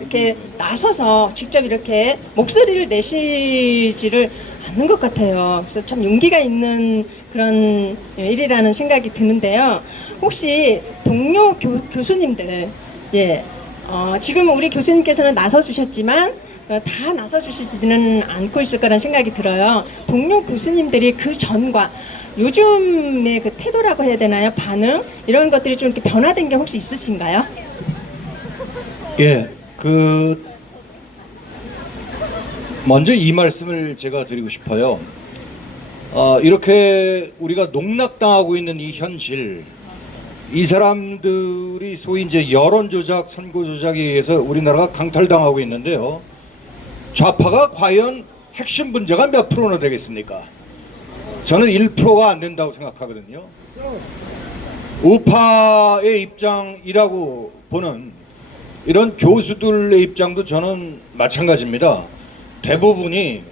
이렇게 나서서 직접 이렇게 목소리를 내시지를 않는 것 같아요. 그래서 참 용기가 있는 그런 일이라는 생각이 드는데요. 혹시 동료 교수님들, 예, 지금 우리 교수님께서는 나서주셨지만 다 나서주시지는 않고 있을 거라는 생각이 들어요. 동료 교수님들이 그 전과 요즘의 그 태도라고 해야 되나요? 반응? 이런 것들이 좀 이렇게 변화된 게 혹시 있으신가요? 예, 먼저 이 말씀을 제가 드리고 싶어요. 이렇게 우리가 농락당하고 있는 이 현실, 이 사람들이 소위 이제 여론조작, 선거조작에 의해서 우리나라가 강탈당하고 있는데요. 좌파가 과연 핵심 분자가 몇 프로나 되겠습니까? 저는 1%가 안 된다고 생각하거든요. 우파의 입장이라고 보는 이런 교수들의 입장도 저는 마찬가지입니다. 대부분이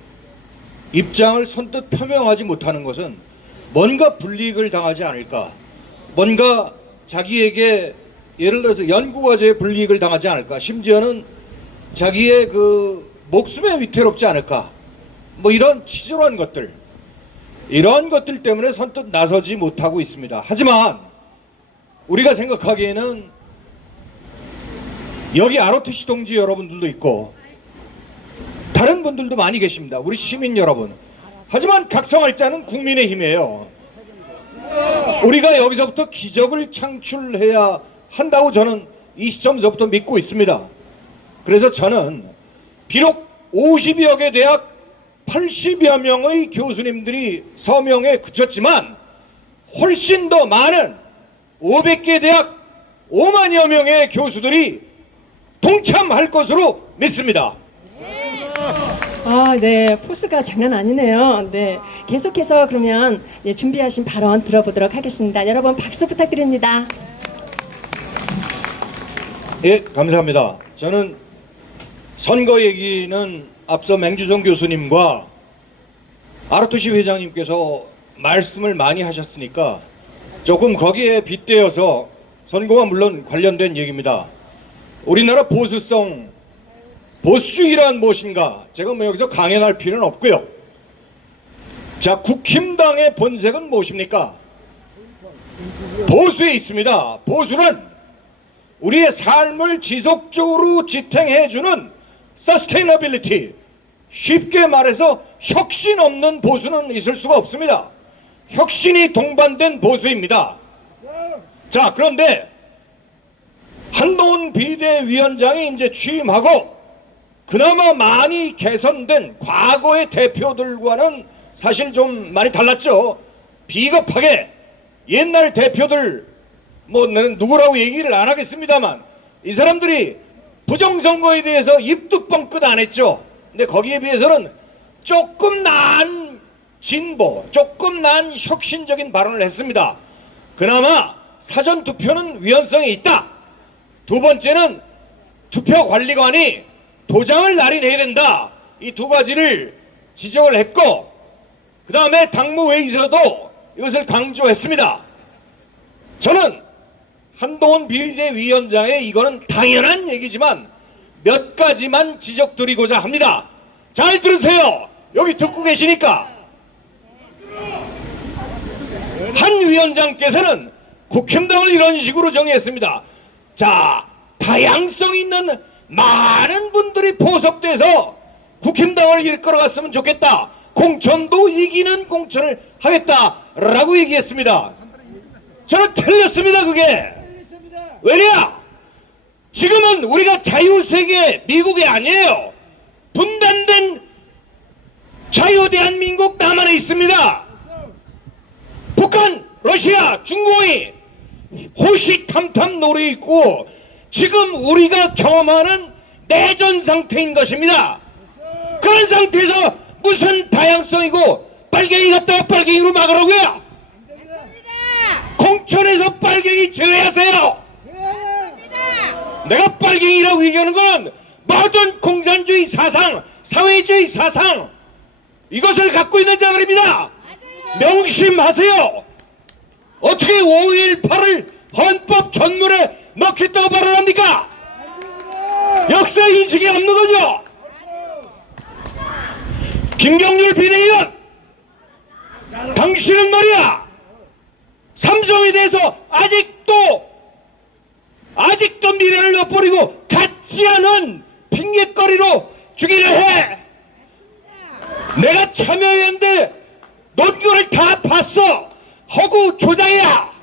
입장을 선뜻 표명하지 못하는 것은 뭔가 불이익을 당하지 않을까, 뭔가 자기에게 예를 들어서 연구과제에 불이익을 당하지 않을까, 심지어는 자기의 목숨에 위태롭지 않을까, 뭐 이런 치졸한 것들, 이런 것들 때문에 선뜻 나서지 못하고 있습니다. 하지만 우리가 생각하기에는 여기 ROTC 동지 여러분들도 있고 다른 분들도 많이 계십니다. 우리 시민 여러분. 하지만 각성할 자는 국민의힘이에요. 우리가 여기서부터 기적을 창출해야 한다고 저는 이 시점에서부터 믿고 있습니다. 그래서 저는 비록 50여 개 대학 80여 명의 교수님들이 서명에 그쳤지만 훨씬 더 많은 500개 대학 5만여 명의 교수들이 동참할 것으로 믿습니다. 아, 네. 포스가 장난 아니네요. 네. 계속해서 그러면 준비하신 발언 들어보도록 하겠습니다. 여러분 박수 부탁드립니다. 예, 감사합니다. 저는 선거 얘기는 앞서 맹주성 교수님과 아르토시 회장님께서 말씀을 많이 하셨으니까 조금 거기에 빗대어서 선거와 물론 관련된 얘기입니다. 우리나라 보수성, 보수주의란 무엇인가? 제가 뭐 여기서 강연할 필요는 없고요. 자, 국힘당의 본색은 무엇입니까? 보수에 있습니다. 보수는 우리의 삶을 지속적으로 지탱해주는 서스테이너빌리티, 쉽게 말해서 혁신 없는 보수는 있을 수가 없습니다. 혁신이 동반된 보수입니다. 자, 그런데 한동훈 비대위원장이 이제 취임하고 그나마 많이 개선된 과거의 대표들과는 사실 좀 많이 달랐죠. 비겁하게 옛날 대표들 뭐 누구라고 얘기를 안 하겠습니다만 이 사람들이 부정선거에 대해서 입도 뻥끗 안 했죠. 근데 거기에 비해서는 조금 나은 진보, 조금 나은 혁신적인 발언을 했습니다. 그나마 사전투표는 위헌성이 있다. 두 번째는 투표관리관이 도장을 날인해야 된다. 이 두 가지를 지적을 했고 그 다음에 당무회의에서도 이것을 강조했습니다. 저는 한동훈 비대위원장의 이거는 당연한 얘기지만 몇 가지만 지적드리고자 합니다. 잘 들으세요. 여기 듣고 계시니까. 한 위원장께서는 국힘당을 이런 식으로 정의했습니다. 자, 다양성 있는 많은 분들이 포섭돼서 국힘당을 이끌어갔으면 좋겠다. 공천도 이기는 공천을 하겠다라고 얘기했습니다. 저는 틀렸습니다. 그게 왜냐? 지금은 우리가 자유세계 미국이 아니에요. 분단된 자유대한민국 남한에 있습니다. 북한, 러시아, 중공이 호시탐탐 놀이 있고 지금 우리가 경험하는 내전 상태인 것입니다. 그런 상태에서 무슨 다양성이고 빨갱이 갖다가 빨갱이로 막으라고요? 공천에서 빨갱이 제외하세요. 내가 빨갱이라고 얘기하는 건 모든 공산주의 사상, 사회주의 사상 이것을 갖고 있는 자들입니다. 명심하세요. 어떻게 5.18을 헌법 전문에 넣겠다고 발언합니까? 역사 인식이 없는 거죠. 김경률 비대위원, 당신은 말이야 삼성에 대해서 아직도 미래를 엿버리고 같지 않은 핑계거리로 주기를 해. 내가 참여연대 논거를 다 봤어. 허구 조장이야.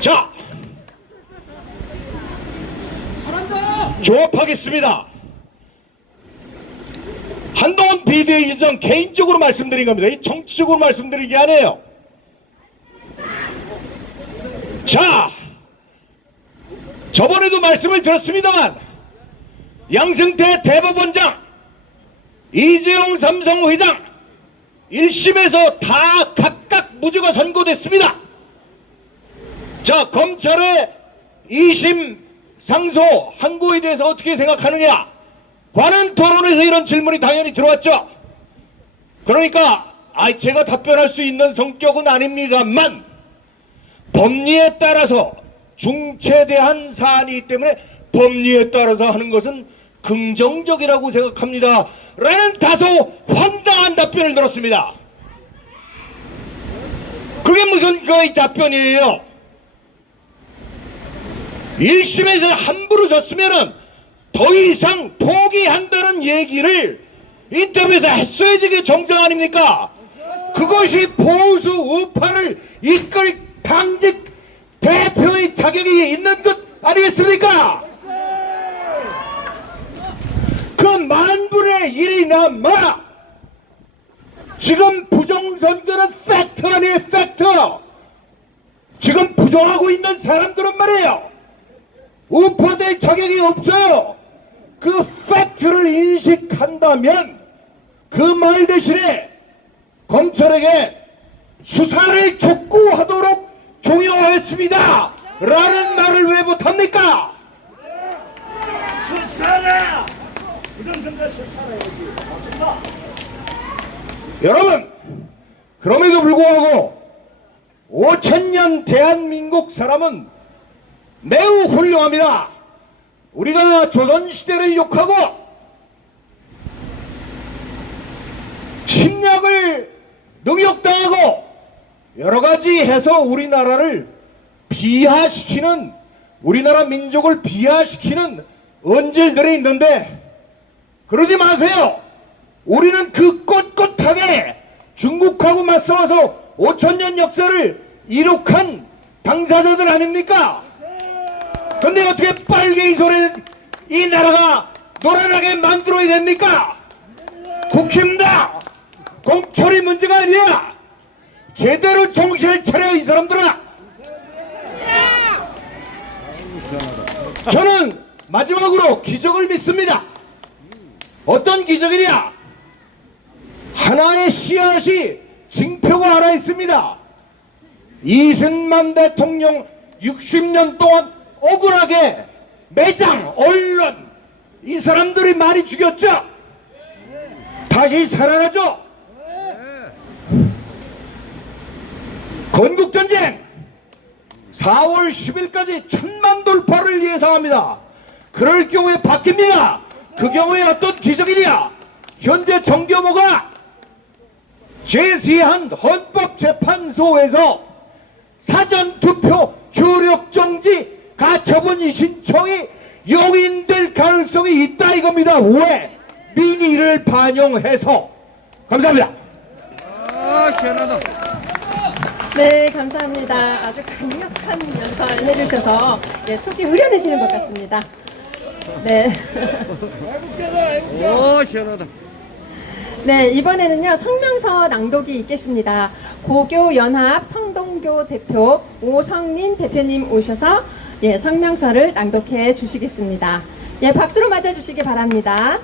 자, 조업하겠습니다. 한동훈 비대위원장 개인적으로 말씀드린 겁니다. 이 정치적으로 말씀드린 게 아니에요. 자, 저번에도 말씀을 드렸습니다만 양승태 대법원장, 이재용 삼성 회장 1심에서 다 각각 무죄가 선고됐습니다. 자, 검찰의 2심 상소 항고에 대해서 어떻게 생각하느냐? 관훈 토론에서 이런 질문이 당연히 들어왔죠. 그러니까 제가 답변할 수 있는 성격은 아닙니다만 법리에 따라서 중체대한 사안이기 때문에 법리에 따라서 하는 것은 긍정적이라고 생각합니다. 라는 다소 황당한 답변을 들었습니다. 그게 무슨 답변이에요? 1심에서 함부로 졌으면은 더 이상 포기한다는 얘기를 인터뷰에서 했어야지. 그게 정정 아닙니까? 그것이 보수 우파를 이끌 당직 대표의 자격이 있는 것 아니겠습니까? 그 만분의 1이나 마 지금 부정선거는 팩트 아니에요. 팩트. 지금 부정하고 있는 사람들은 말이에요. 우파될 자격이 없어요. 그 팩트를 인식한다면 그 말 대신에 검찰에게 수사를 촉구하도록 종용했습니다 라는 말을 왜 못합니까? 수사라! 부정선거 수사라. 여러분, 그럼에도 불구하고 5천년 대한민국 사람은 매우 훌륭합니다. 우리가 조선시대를 욕하고 침략을 능욕당하고 여러가지 해서 우리나라를 비하시키는, 우리나라 민족을 비하시키는 언질들이 있는데 그러지 마세요. 우리는 그 꼿꼿하게 중국하고 맞서서 5천년 역사를 이룩한 당사자들 아닙니까? 근데 어떻게 빨갱이 소리는 이 나라가 노란하게 만들어야 됩니까? 국힘다! 공철이 문제가 아니야! 제대로 정신을 차려 이 사람들아! 저는 마지막으로 기적을 믿습니다. 어떤 기적이냐? 하나의 씨앗이 징표가 하나 있습니다. 이승만 대통령 60년 동안 억울하게 매장, 언론 이 사람들이 많이 죽였죠. 다시 살아나죠. 건국전쟁 4월 10일까지 1000만 돌파를 예상합니다. 그럴 경우에 바뀝니다. 그 경우에 어떤 기적이냐? 현재 정교모가 제시한 헌법재판소에서 사전투표 효력정지 가처분 신청이 용인될 가능성이 있다 이겁니다. 왜? 민의를 반영해서. 감사합니다. 네, 감사합니다. 아주 강력한 연설 해주셔서 속이 후련해지는 것 같습니다. 네. 오, 시원하다. 네, 이번에는요, 성명서 낭독이 있겠습니다. 고교연합 성동교 대표 오성린 대표님 오셔서 성명서를 낭독해 주시겠습니다. 박수로 맞아주시기 바랍니다.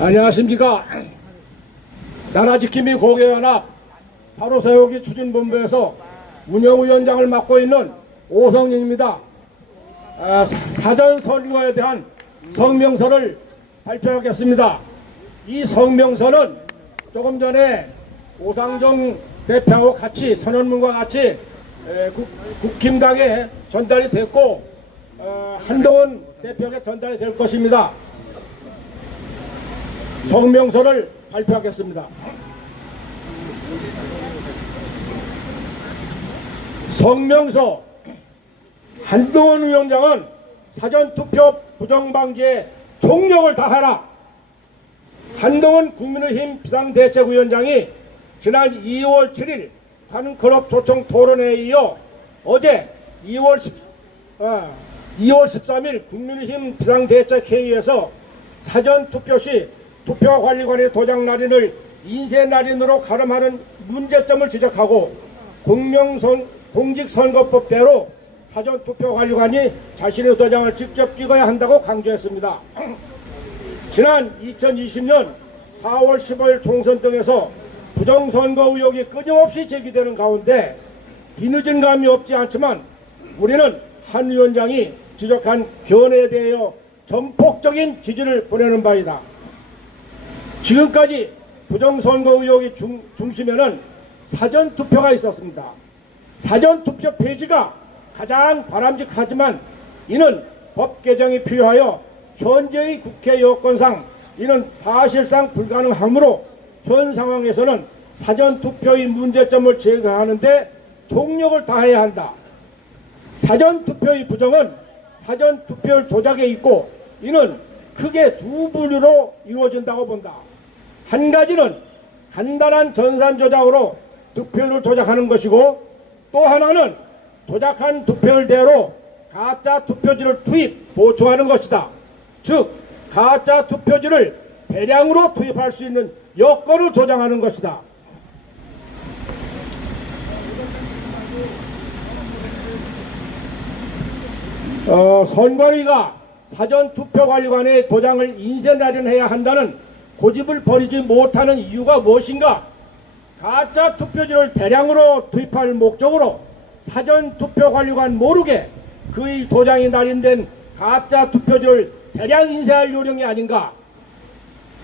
안녕하십니까. 나라지킴이 고교연합 바로 세우기 추진본부에서 운영위원장을 맡고 있는 오성린입니다. 사전 선거에 대한 성명서를 발표하겠습니다. 이 성명서는 조금 전에 오상정 대표하고 같이 선언문과 같이 국힘당에 전달이 됐고 한동훈 대표에게 전달이 될 것입니다. 성명서를 발표하겠습니다. 성명서. 한동훈 위원장은 사전투표 부정방지에 총력을 다하라. 한동훈 국민의힘 비상대책위원장이 지난 2월 7일 한클럽 초청 토론회에 이어 어제 2월 13일 국민의힘 비상대책회의에서 사전투표 시 투표관리관의 도장날인을 인쇄날인으로 가름하는 문제점을 지적하고 공직선거법대로 사전투표관리관이 자신의 도장을 직접 찍어야 한다고 강조했습니다. 지난 2020년 4월 15일 총선 등에서 부정선거 의혹이 끊임없이 제기되는 가운데 뒤늦은 감이 없지 않지만 우리는 한 위원장이 지적한 견해에 대하여 전폭적인 지지를 보내는 바이다. 지금까지 부정선거 의혹의 중심에는 사전투표가 있었습니다. 사전투표 폐지가 가장 바람직하지만 이는 법 개정이 필요하여 현재의 국회 여건상 이는 사실상 불가능하므로 현 상황에서는 사전투표의 문제점을 제거하는 데 총력을 다해야 한다. 사전투표의 부정은 사전투표 조작에 있고 이는 크게 두 분류로 이루어진다고 본다. 한 가지는 간단한 전산 조작으로 득표율을 조작하는 것이고 또 하나는 조작한 투표율대로 가짜 투표지를 투입, 보충하는 것이다. 즉 가짜 투표지를 대량으로 투입할 수 있는 여건을 조장하는 것이다. 선관위가 사전투표관리관의 도장을 인쇄날인해야 한다는 고집을 버리지 못하는 이유가 무엇인가? 가짜 투표지를 대량으로 투입할 목적으로 사전투표관리관 모르게 그의 도장이 날인된 가짜 투표지를 대량 인쇄할 요령이 아닌가?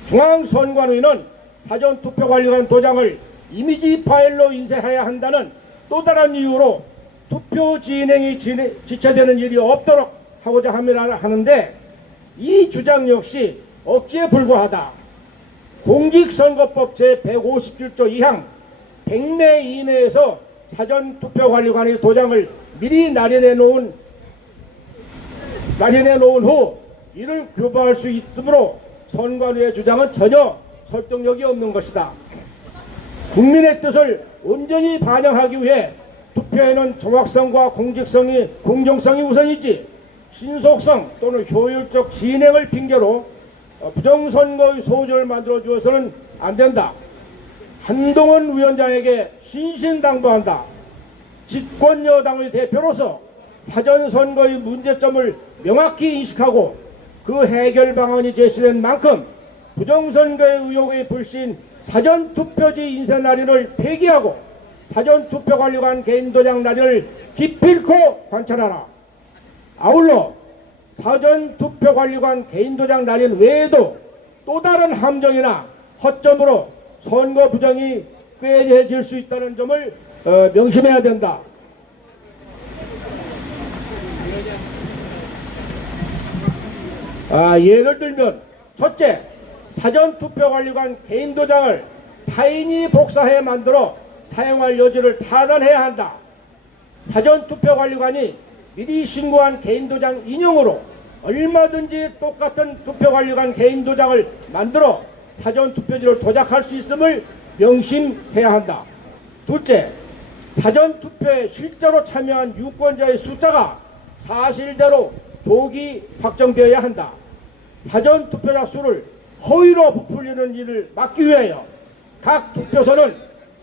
중앙선관위는 사전투표관리관 도장을 이미지 파일로 인쇄해야 한다는 또 다른 이유로 투표 진행이 지체되는 일이 없도록 하고자 하는데 이 주장 역시 억지에 불과하다. 공직선거법 제157조 2항 100내 이내에서 사전투표관리관의 도장을 미리 날인해 놓은 후 이를 교부할 수 있으므로 선관위의 주장은 전혀 설득력이 없는 것이다. 국민의 뜻을 온전히 반영하기 위해 투표에는 정확성과 공정성이 우선이지 신속성 또는 효율적 진행을 핑계로 부정선거의 소지를 만들어 주어서는 안 된다. 한동훈 위원장에게 신신당부한다. 집권여당의 대표로서 사전선거의 문제점을 명확히 인식하고 그 해결 방안이 제시된 만큼 부정선거의 의혹의 불신 사전투표지 인쇄 날인을 폐기하고 사전투표관리관 개인도장 날인을 기필코 관찰하라. 아울러 사전투표관리관 개인도장 날인 외에도 또 다른 함정이나 허점으로 선거 부정이 꾀해질 수 있다는 점을 명심해야 된다. 예를 들면 첫째, 사전투표관리관 개인도장을 타인이 복사해 만들어 사용할 여지를 타단해야 한다. 사전투표관리관이 미리 신고한 개인도장 인용으로 얼마든지 똑같은 투표관리관 개인도장을 만들어 사전투표지를 조작할 수 있음을 명심해야 한다. 둘째, 사전투표에 실제로 참여한 유권자의 숫자가 사실대로 조기 확정되어야 한다. 사전투표자 수를 허위로 부풀리는 일을 막기 위하여 각 투표소는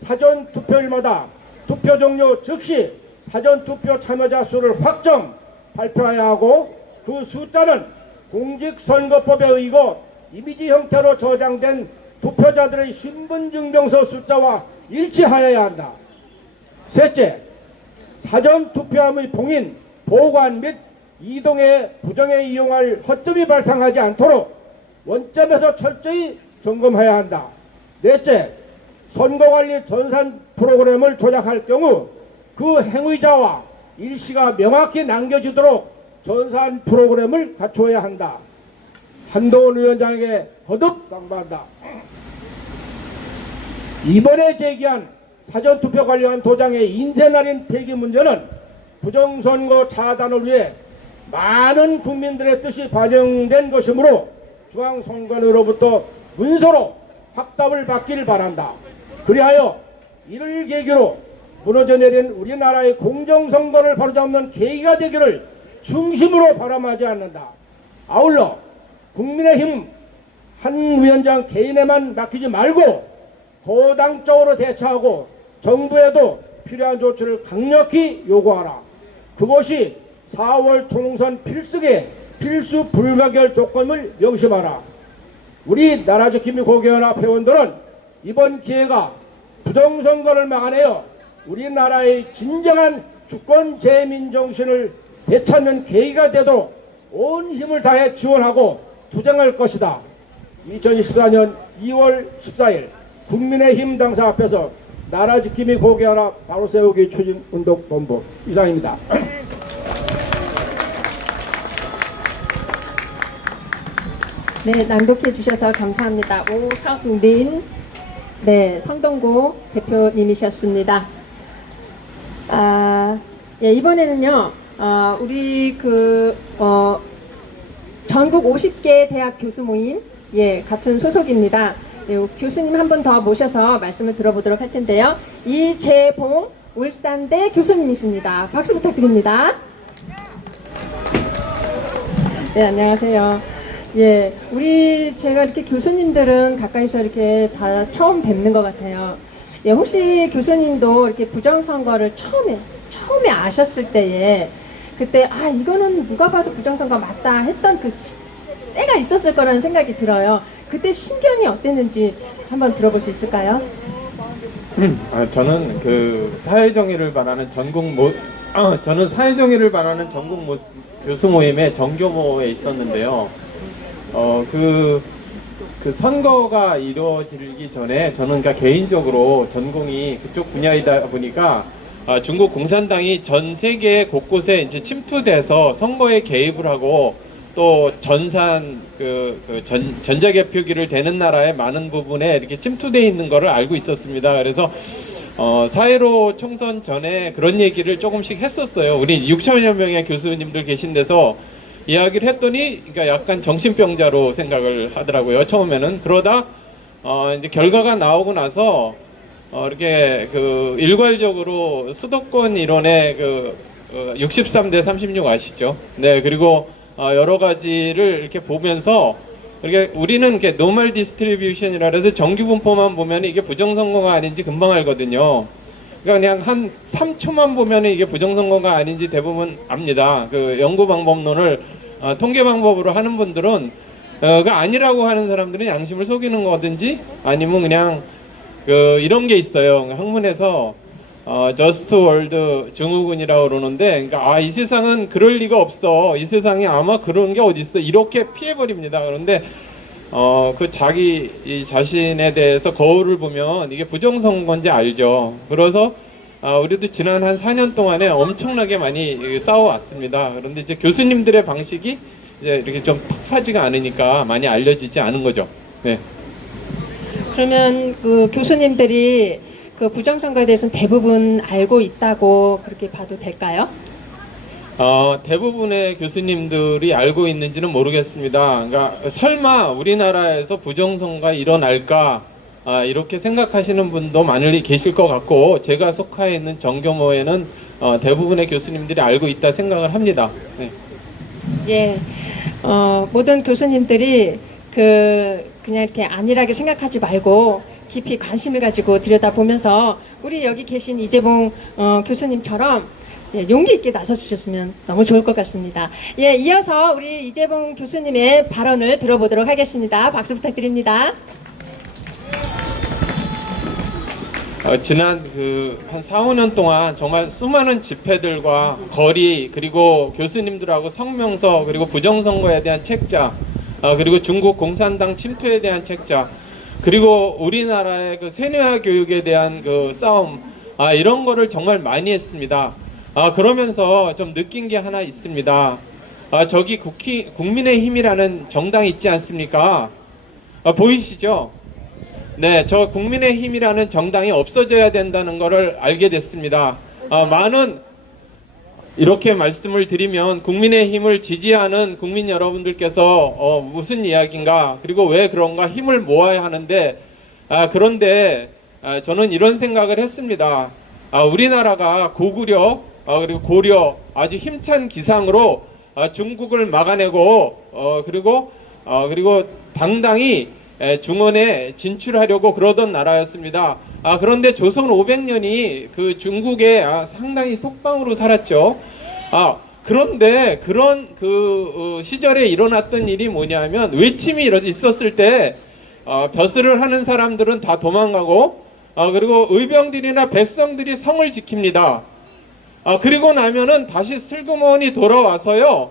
사전투표일마다 투표 종료 즉시 사전투표 참여자 수를 확정 발표해야 하고 그 숫자는 공직선거법에 의거 이미지 형태로 저장된 투표자들의 신분증명서 숫자와 일치하여야 한다. 셋째, 사전투표함의 봉인, 보관 및 이동에 부정에 이용할 허점이 발생하지 않도록 원점에서 철저히 점검해야 한다. 넷째, 선거관리 전산 프로그램을 조작할 경우 그 행위자와 일시가 명확히 남겨지도록 전산 프로그램을 갖추어야 한다. 한동훈 위원장에게 거듭 당부한다. 이번에 제기한 사전투표 관련 도장의 인쇄날인 폐기 문제는 부정선거 차단을 위해 많은 국민들의 뜻이 반영된 것이므로 중앙선관위로부터 문서로 확답을 받기를 바란다. 그리하여 이를 계기로 무너져 내린 우리나라의 공정선거를 바로잡는 계기가 되기를 중심으로 바람하지 않는다. 아울러 국민의힘 한 위원장 개인에만 맡기지 말고 도당적으로 대처하고 정부에도 필요한 조치를 강력히 요구하라. 그것이 4월 총선 필승의 필수 불가결 조건을 명심하라. 우리 나라지킴이 고개연합 회원들은 이번 기회가 부정선거를 막아내어 우리나라의 진정한 주권 재민정신을 되찾는 계기가 되도록 온 힘을 다해 지원하고 투쟁할 것이다. 2024년 2월 14일 국민의힘 당사 앞에서 나라지킴이 고개연합 바로세우기 추진운동본부 이상입니다. 네, 낭독해 주셔서 감사합니다. 오성린 성동구 대표님이셨습니다. 예, 이번에는요, 우리 전국 50개 대학 교수 모임, 같은 소속입니다. 예, 교수님 한 분 더 모셔서 말씀을 들어보도록 할 텐데요. 이재봉 울산대 교수님이십니다. 박수 부탁드립니다. 네, 안녕하세요. 예, 제가 이렇게 교수님들은 가까이서 이렇게 다 처음 뵙는 것 같아요. 예, 혹시 교수님도 이렇게 부정선거를 처음에 아셨을 때에, 그때, 이거는 누가 봐도 부정선거 맞다 했던 때가 있었을 거라는 생각이 들어요. 그때 심경이 어땠는지 한번 들어볼 수 있을까요? 저는 사회정의를 바라는 저는 사회정의를 바라는 전국 교수 모임의 정교모에 있었는데요. 선거가 이루어지기 전에 저는 그러니까 개인적으로 전공이 그쪽 분야이다 보니까 중국 공산당이 전 세계 곳곳에 이제 침투돼서 선거에 개입을 하고 또 전자개표기를 대는 나라의 많은 부분에 이렇게 침투되어 있는 것을 알고 있었습니다. 그래서 4.15 총선 전에 그런 얘기를 조금씩 했었어요. 우리 6천여 명의 교수님들 계신 데서 이야기를 했더니, 그러니까 약간 정신병자로 생각을 하더라고요, 처음에는. 그러다, 이제 결과가 나오고 나서, 이렇게 일괄적으로 수도권 이론의 63대 36 아시죠? 네, 그리고, 여러 가지를 이렇게 보면서, 우리는 이렇게 노멀 디스트리뷰션이라 해서 정규 분포만 보면 이게 부정선거가 아닌지 금방 알거든요. 그러니까 그냥 한 3초만 보면 이게 부정선거가 아닌지 대부분 압니다. 연구 방법론을 통계 방법으로 하는 분들은 아니라고 하는 사람들은 양심을 속이는 거든지 아니면 그냥 이런 게 있어요. 학문에서 저스트 월드 증후군이라고 그러는데, 그러니까 이 세상은 그럴 리가 없어. 이 세상에 아마 그런 게 어디 있어. 이렇게 피해버립니다. 그런데 자기 자신에 대해서 거울을 보면 이게 부정선거인지 알죠. 그래서 우리도 지난 한 4년 동안에 엄청나게 많이 싸워왔습니다. 그런데 이제 교수님들의 방식이 이제 이렇게 좀 팍하지가 않으니까 많이 알려지지 않은 거죠. 네. 그러면 교수님들이 부정선거에 대해서는 대부분 알고 있다고 그렇게 봐도 될까요? 대부분의 교수님들이 알고 있는지는 모르겠습니다. 그러니까 설마 우리나라에서 부정선거가 일어날까 이렇게 생각하시는 분도 많이 계실 것 같고, 제가 속해 있는 정교모에는 대부분의 교수님들이 알고 있다 생각을 합니다. 네. 예, 모든 교수님들이 그냥 이렇게 안일하게 생각하지 말고 깊이 관심을 가지고 들여다보면서 우리 여기 계신 이재봉 교수님처럼 용기 있게 나서주셨으면 너무 좋을 것 같습니다. 예, 이어서 우리 이재봉 교수님의 발언을 들어보도록 하겠습니다. 박수 부탁드립니다. 지난 한 4, 5년 동안 정말 수많은 집회들과 거리, 그리고 교수님들하고 성명서, 그리고 부정선거에 대한 책자, 그리고 중국 공산당 침투에 대한 책자, 그리고 우리나라의 세뇌화 교육에 대한 싸움, 이런 거를 정말 많이 했습니다. 그러면서 좀 느낀 게 하나 있습니다. 저기 국민의힘이라는 정당이 있지 않습니까? 보이시죠? 네, 저 국민의힘이라는 정당이 없어져야 된다는 것을 알게 됐습니다. 이렇게 말씀을 드리면 국민의힘을 지지하는 국민 여러분들께서 무슨 이야기인가, 그리고 왜 그런가 힘을 모아야 하는데, 그런데 저는 이런 생각을 했습니다. 우리나라가 고구려 그리고 고려 아주 힘찬 기상으로 중국을 막아내고 그리고 당당히 중원에 진출하려고 그러던 나라였습니다. 그런데 조선 500년이 그 중국에 상당히 속방으로 살았죠. 그런데 그런 시절에 일어났던 일이 뭐냐면, 외침이 있었을 때 벼슬을 하는 사람들은 다 도망가고, 그리고 의병들이나 백성들이 성을 지킵니다. 그리고 나면은 다시 슬그머니 돌아와서요,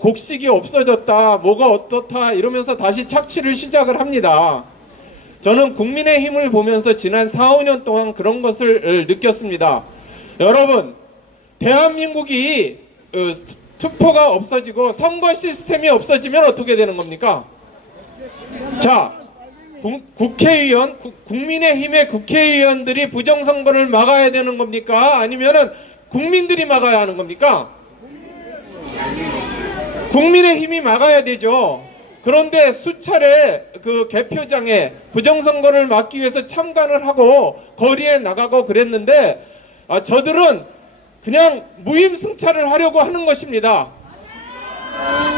곡식이 없어졌다, 뭐가 어떻다 이러면서 다시 착취를 시작을 합니다. 저는 국민의힘을 보면서 지난 4, 5년 동안 그런 것을 느꼈습니다. 여러분, 대한민국이 투표가 없어지고 선거 시스템이 없어지면 어떻게 되는 겁니까? 자, 국회의원, 국민의힘의 국회의원들이 부정선거를 막아야 되는 겁니까? 아니면은 국민들이 막아야 하는 겁니까? 국민의힘이 막아야 되죠. 그런데 수차례 그 개표장에 부정선거를 막기 위해서 참관을 하고 거리에 나가고 그랬는데 저들은 그냥 무임승차를 하려고 하는 것입니다.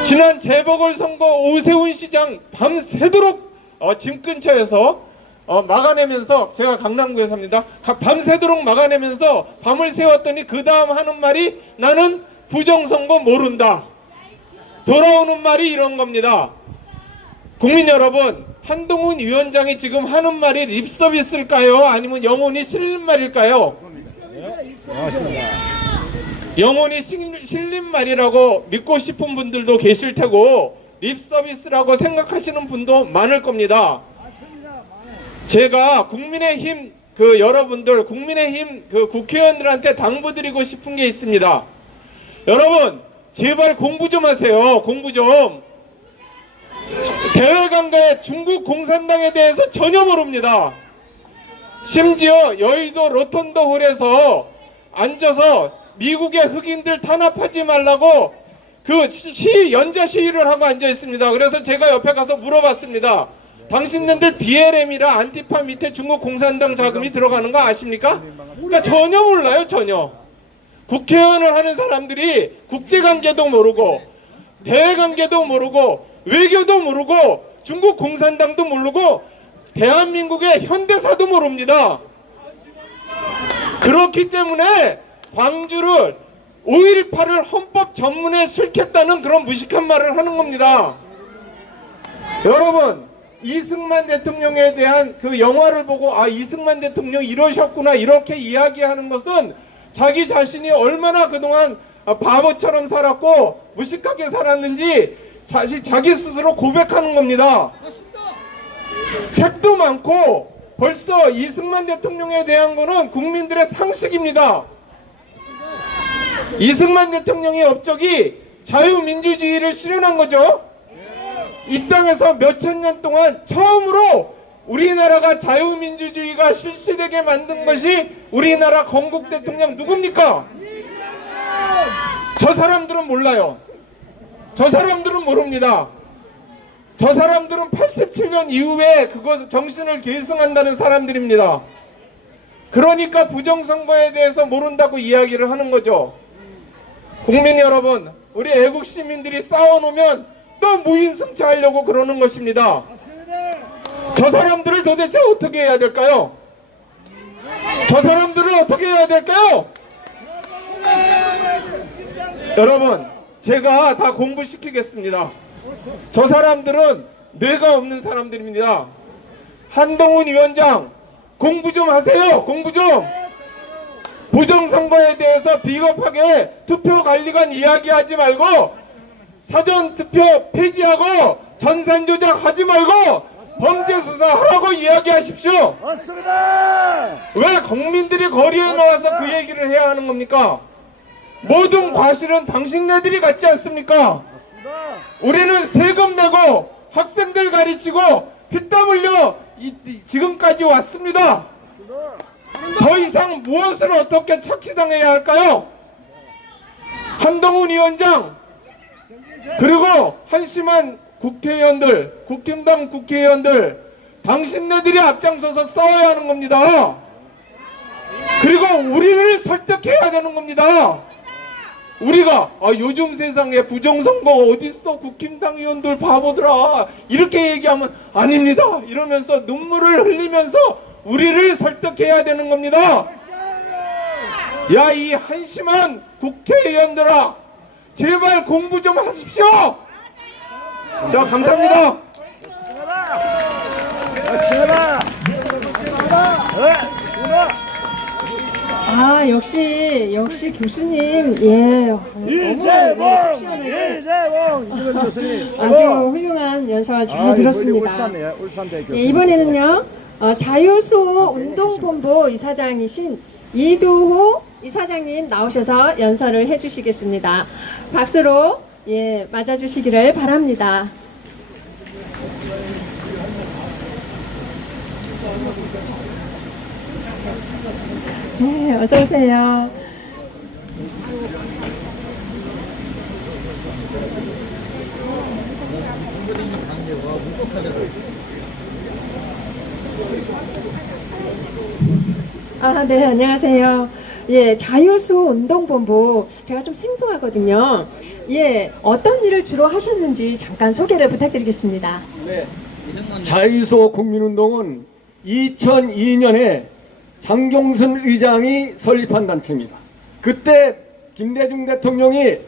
지난 재보궐선거 오세훈 시장 밤새도록 집 근처에서 막아내면서, 제가 강남구에 삽니다. 밤새도록 막아내면서 밤을 새웠더니 그 다음 하는 말이 나는 부정선거 모른다. 돌아오는 말이 이런 겁니다. 국민 여러분, 한동훈 위원장이 지금 하는 말이 립서비스일까요? 아니면 영혼이 실린 말일까요? 영혼이 실린 말이라고 믿고 싶은 분들도 계실 테고 립서비스라고 생각하시는 분도 많을 겁니다. 제가 국민의힘 여러분들, 국민의힘 국회의원들한테 당부드리고 싶은 게 있습니다. 여러분, 제발 공부 좀 하세요. 공부 좀. 대외관계 중국 공산당에 대해서 전혀 모릅니다. 심지어 여의도 로턴도 홀에서 앉아서 미국의 흑인들 탄압하지 말라고 연좌 시위를 하고 앉아 있습니다. 그래서 제가 옆에 가서 물어봤습니다. 당신네들 BLM이라 안티파 밑에 중국 공산당 자금이 들어가는 거 아십니까? 그러니까 전혀 몰라요, 전혀. 국회의원을 하는 사람들이 국제관계도 모르고 대외관계도 모르고 외교도 모르고 중국 공산당도 모르고 대한민국의 현대사도 모릅니다. 그렇기 때문에 광주를 5.18을 헌법 전문에 실겠다는 그런 무식한 말을 하는 겁니다. 여러분, 이승만 대통령에 대한 그 영화를 보고 이승만 대통령 이러셨구나 이렇게 이야기하는 것은 자기 자신이 얼마나 그동안 바보처럼 살았고 무식하게 살았는지 자기 스스로 고백하는 겁니다. 책도 많고 벌써 이승만 대통령에 대한 거는 국민들의 상식입니다. 이승만 대통령의 업적이 자유민주주의를 실현한 거죠. 이 땅에서 몇천 년 동안 처음으로 우리나라가 자유민주주의가 실시되게 만든 것이 우리나라 건국 대통령 누굽니까? 저 사람들은 몰라요. 저 사람들은 모릅니다. 저 사람들은 87년 이후에 그것 정신을 계승한다는 사람들입니다. 그러니까 부정선거에 대해서 모른다고 이야기를 하는 거죠. 국민 여러분, 우리 애국 시민들이 싸워놓으면 또 무임승차하려고 그러는 것입니다. 저 사람들을 도대체 어떻게 해야 될까요? 저 사람들을 어떻게 해야 될까요? 여러분, 제가 다 공부시키겠습니다. 저 사람들은 뇌가 없는 사람들입니다. 한동훈 위원장, 공부 좀 하세요. 공부 좀. 부정선거에 대해서 비겁하게 투표관리관 이야기하지 말고 사전투표 폐지하고 전산조작 하지 말고 범죄수사하라고 이야기하십시오. 맞습니다. 왜 국민들이 거리에 나와서 그 얘기를 해야 하는 겁니까? 모든 과실은 당신네들이 갖지 않습니까? 우리는 세금 내고 학생들 가르치고 피땀 흘려 지금까지 왔습니다. 더 이상 무엇을 어떻게 착취당해야 할까요? 한동훈 위원장, 그리고 한심한 국회의원들, 국힘당 국회의원들, 당신네들이 앞장서서 싸워야 하는 겁니다. 그리고 우리를 설득해야 되는 겁니다. 우리가 요즘 세상에 부정선거 어딨어, 국힘당 의원들 바보들아, 이렇게 얘기하면 아닙니다 이러면서 눈물을 흘리면서 우리를 설득해야 되는 겁니다. 야, 이 한심한 국회의원들아, 제발 공부 좀 하십시오. 자, 감사합니다. 역시 교수님, 이재봉 교수님 아주 훌륭한 연설 잘 들었습니다. 울산대 교수. 이번에는요, 자유수 운동본부 이사장이신 이두호 이사장님 나오셔서 연설을 해주시겠습니다. 박수로 맞아주시기를 바랍니다. 네, 어서 오세요. 네, 안녕하세요. 예, 자율수 운동본부 제가 좀 생소하거든요. 예, 어떤 일을 주로 하셨는지 잠깐 소개를 부탁드리겠습니다. 네. 자유소 국민운동은 2002년에 장경순 의장이 설립한 단체입니다. 그때 김대중 대통령이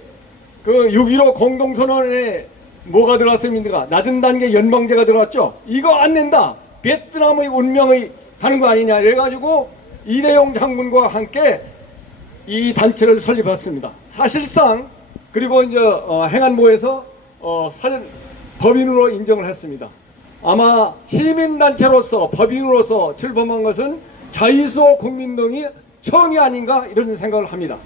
그 6.15 공동선언에 뭐가 들어왔습니까? 낮은 단계 연방제가 들어왔죠. 이거 안 낸다. 베트남의 운명이 가는 거 아니냐. 그래가지고 이대용 장군과 함께 이 단체를 설립했습니다. 사실상 그리고 이제 행안부에서 사전 법인으로 인정을 했습니다. 아마 시민단체로서 법인으로서 출범한 것은 자유소 국민동이 처음이 아닌가 이런 생각을 합니다.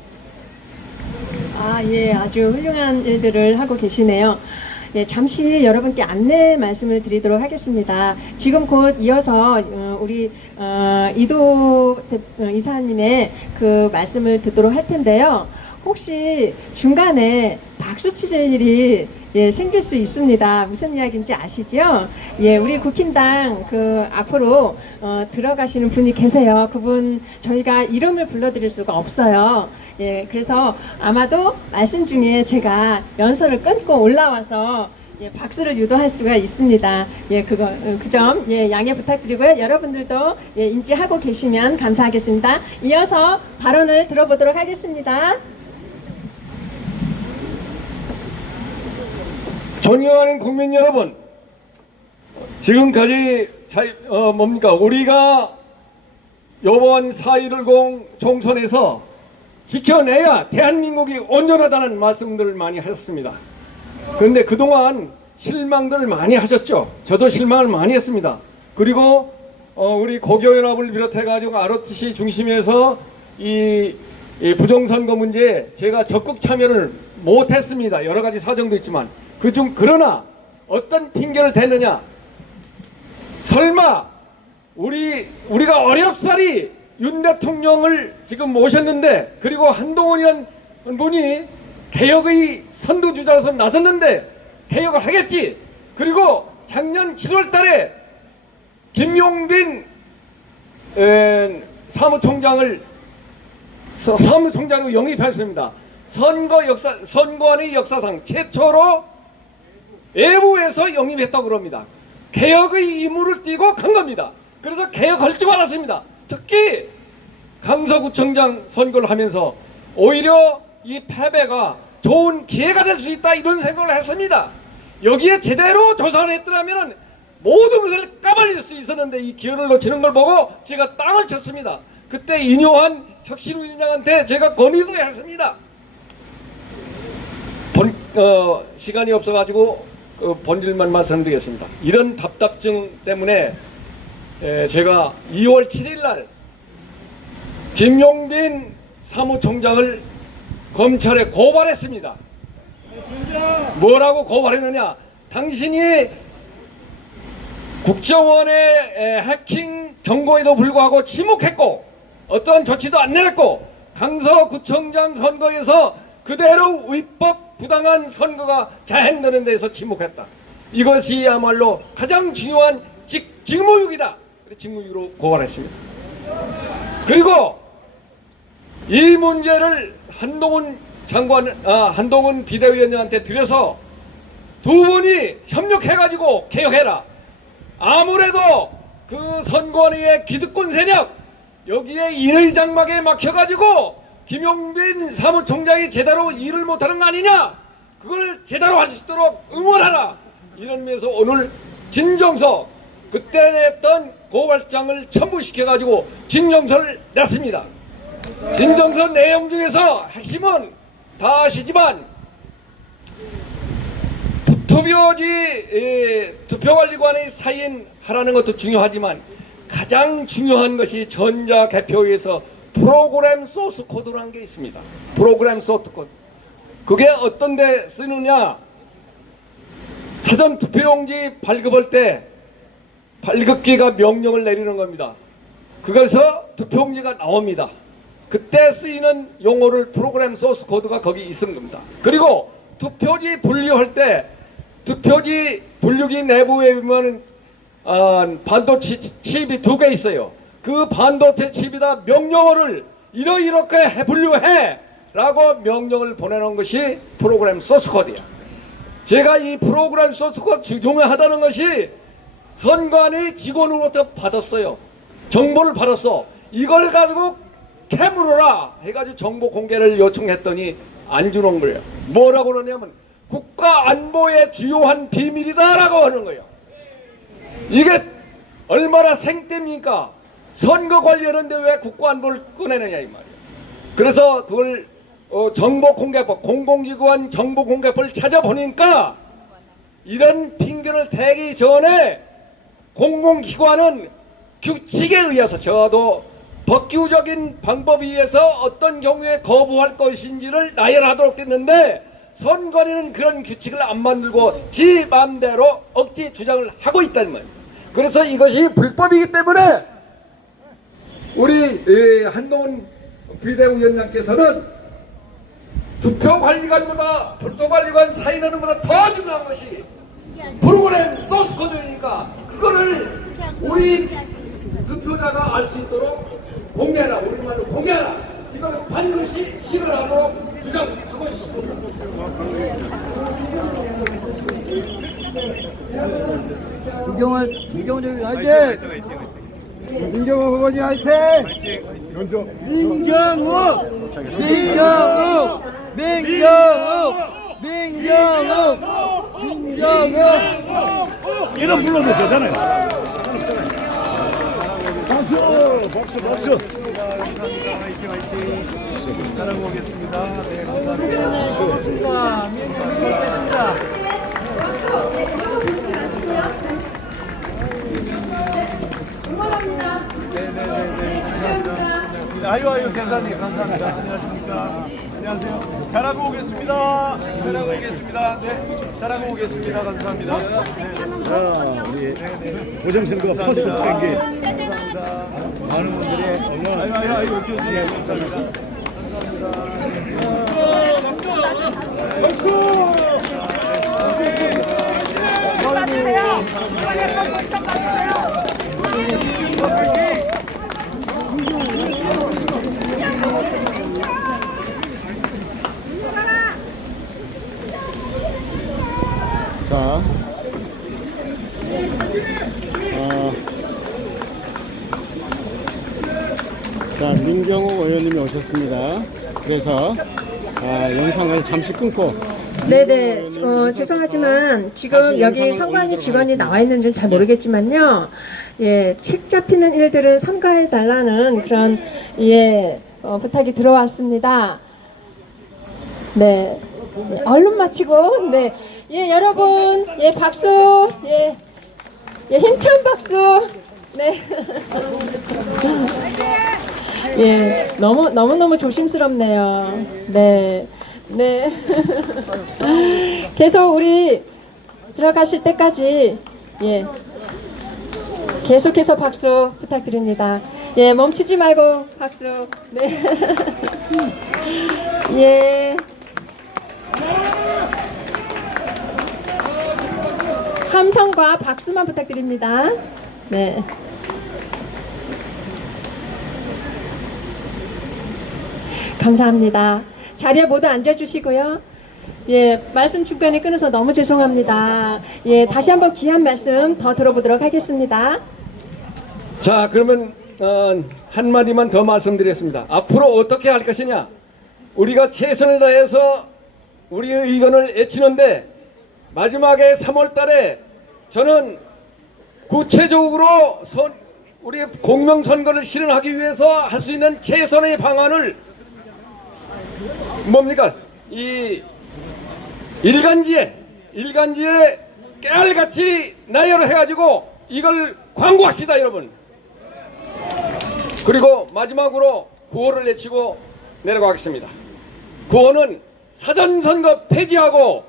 예, 아주 훌륭한 일들을 하고 계시네요. 예, 잠시 여러분께 안내 말씀을 드리도록 하겠습니다. 지금 곧 이어서 우리 이도 이사님의 그 말씀을 듣도록 할 텐데요. 혹시 중간에 박수 치실 일이 생길 수 있습니다. 무슨 이야기인지 아시죠? 예, 우리 국힘당 그 앞으로 들어가시는 분이 계세요. 그분 저희가 이름을 불러드릴 수가 없어요. 예, 그래서 아마도 말씀 중에 제가 연설을 끊고 올라와서 박수를 유도할 수가 있습니다. 예, 그 점 양해 부탁드리고요. 여러분들도 인지하고 계시면 감사하겠습니다. 이어서 발언을 들어보도록 하겠습니다. 존경하는 국민 여러분, 지금까지 우리가 이번 4.10 총선에서 지켜내야 대한민국이 온전하다는 말씀들을 많이 하셨습니다. 그런데 그동안 실망들을 많이 하셨죠. 저도 실망을 많이 했습니다. 그리고 우리 고교연합을 비롯해가지고 ROTC 중심에서 이 부정선거 문제에 제가 적극 참여를 못했습니다. 여러 가지 사정도 있지만 그러나 어떤 핑계를 대느냐? 설마 우리가 어렵사리 윤 대통령을 지금 모셨는데, 그리고 한동훈이라는 분이 개혁의 선두주자로서 나섰는데 개혁을 하겠지. 그리고 작년 7월 달에 김용빈 사무총장으로 영입했습니다. 선거안의 역사상 최초로 외부에서 영입했다고 그럽니다. 개혁의 임무를 띠고 간 겁니다. 그래서 개혁할 줄 알았습니다. 특히 강서구청장 선거를 하면서 오히려 이 패배가 좋은 기회가 될 수 있다 이런 생각을 했습니다. 여기에 제대로 조사를 했더라면 모든 것을 까발릴 수 있었는데 이 기회를 놓치는 걸 보고 제가 땅을 쳤습니다. 그때 인요한 혁신위원장한테 제가 건의도 했습니다. 시간이 없어가지고 본질만 말씀드리겠습니다. 이런 답답증 때문에 제가 2월 7일 날 김용빈 사무총장을 검찰에 고발했습니다. 뭐라고 고발했느냐? 당신이 국정원의 해킹 경고에도 불구하고 침묵했고 어떠한 조치도 안 내렸고 강서구청장 선거에서 그대로 위법 부당한 선거가 자행되는 데에서 침묵했다. 이것이야말로 가장 중요한 직무유기다. 직무유기로 고발했습니다. 그리고 이 문제를 한동훈 비대위원장한테 드려서 두 분이 협력해가지고 개혁해라. 아무래도 그 선관위의 기득권 세력 여기에 일의 장막에 막혀가지고 김용빈 사무총장이 제대로 일을 못하는 거 아니냐? 그걸 제대로 할 수 있도록 응원하라. 이런 의미에서 오늘 진정서 그때 냈던 고발장을 첨부시켜가지고 진정서를 냈습니다. 진정서 내용 중에서 핵심은 다 아시지만 투표관리관의 사인하라는 것도 중요하지만 가장 중요한 것이 전자개표에서 프로그램 소스 코드라는 게 있습니다. 프로그램 소스 코드. 그게 어떤 데 쓰느냐? 사전 투표용지 발급할 때 발급기가 명령을 내리는 겁니다. 그래서 투표용지가 나옵니다. 그때 쓰이는 용어를 프로그램 소스 코드가 거기 있는 겁니다. 그리고 투표지 분류할 때 투표지 분류기 내부에 보면 반도체 칩이 2개 있어요. 그 반도체 칩이다 명령어를 이렇게 분류해 라고 명령을 보내는 것이 프로그램 소스 코드야. 제가 이 프로그램 소스 코드 중요하다는 것이 선관위 직원으로부터 받았어요. 정보를 받았어. 이걸 가지고 캐물어라 해가지고 정보 공개를 요청했더니 안 주는 거예요. 뭐라고 그러냐면 국가 안보의 주요한 비밀이다라고 하는 거예요. 이게 얼마나 생땜입니까? 선거 관리하는데 왜 국가 안보를 꺼내느냐 이 말이에요. 그래서 그걸 정보공개법, 공공기관 정보공개법을 찾아보니까 이런 핑계를 대기 전에 공공기관은 규칙에 의해서 저도 법규적인 방법에 의해서 어떤 경우에 거부할 것인지를 나열하도록 됐는데 선관위는 그런 규칙을 안 만들고 지 마음대로 억지 주장을 하고 있다는 말이에요. 그래서 이것이 불법이기 때문에 우리 한동훈 비대위원장께서는 투표관리관보다 투표관리관 사인하는 것보다 더 중요한 것이 프로그램 소스 코드니까 그거를 우리 투표자가 알 수 있도록 공개하라. 우리말로 공개하라. 이걸 반드시 실현하도록 주장하고 있습니다. 김경호 화이팅! 민경호 후보님 화이팅! 민경호! 이름 불러도 되잖아요. 박수! 잘하고 오겠습니다. 네, 감사합니다. 응원합니다. 네, 축하합니다. 아유, 대사님 감사합니다. 안녕하십니까. 안녕하세요. 잘하고 오겠습니다. 네, 잘하고 오겠습니다. 감사합니다. 네. 자, 우리 고정선거 포스트 땡기. 감사합니다. 많은 분들이 아유, 교수님 감사합니다. 박수! 자, 민경호 의원님이 오셨습니다. 그래서 영상을 잠시 끊고. 네네, 죄송하지만 지금 여기 선관위 직원이 나와 있는지는 잘 모르겠지만요. 예, 책 잡히는 일들을 삼가해달라는 그런, 부탁이 들어왔습니다. 네. 얼른 마치고, 네. 예, 여러분, 박수, 힘찬 박수, 네. 너무 조심스럽네요. 네. 계속 우리 들어가실 때까지, 계속해서 박수 부탁드립니다. 멈추지 말고 박수, 네. 함성과 박수만 부탁드립니다. 네. 감사합니다. 자리에 모두 앉아주시고요. 말씀 중간에 끊어서 너무 죄송합니다. 다시 한번 귀한 말씀 더 들어보도록 하겠습니다. 자, 그러면 한마디만 더 말씀드리겠습니다. 앞으로 어떻게 할 것이냐. 우리가 최선을 다해서 우리의 의견을 애치는데 마지막에 3월 달에 저는 구체적으로 우리 공명선거를 실현하기 위해서 할 수 있는 최선의 방안을 뭡니까? 이 일간지에 깨알같이 나열을 해가지고 이걸 광고합시다, 여러분. 그리고 마지막으로 구호를 내치고 내려가겠습니다. 구호는 사전선거 폐지하고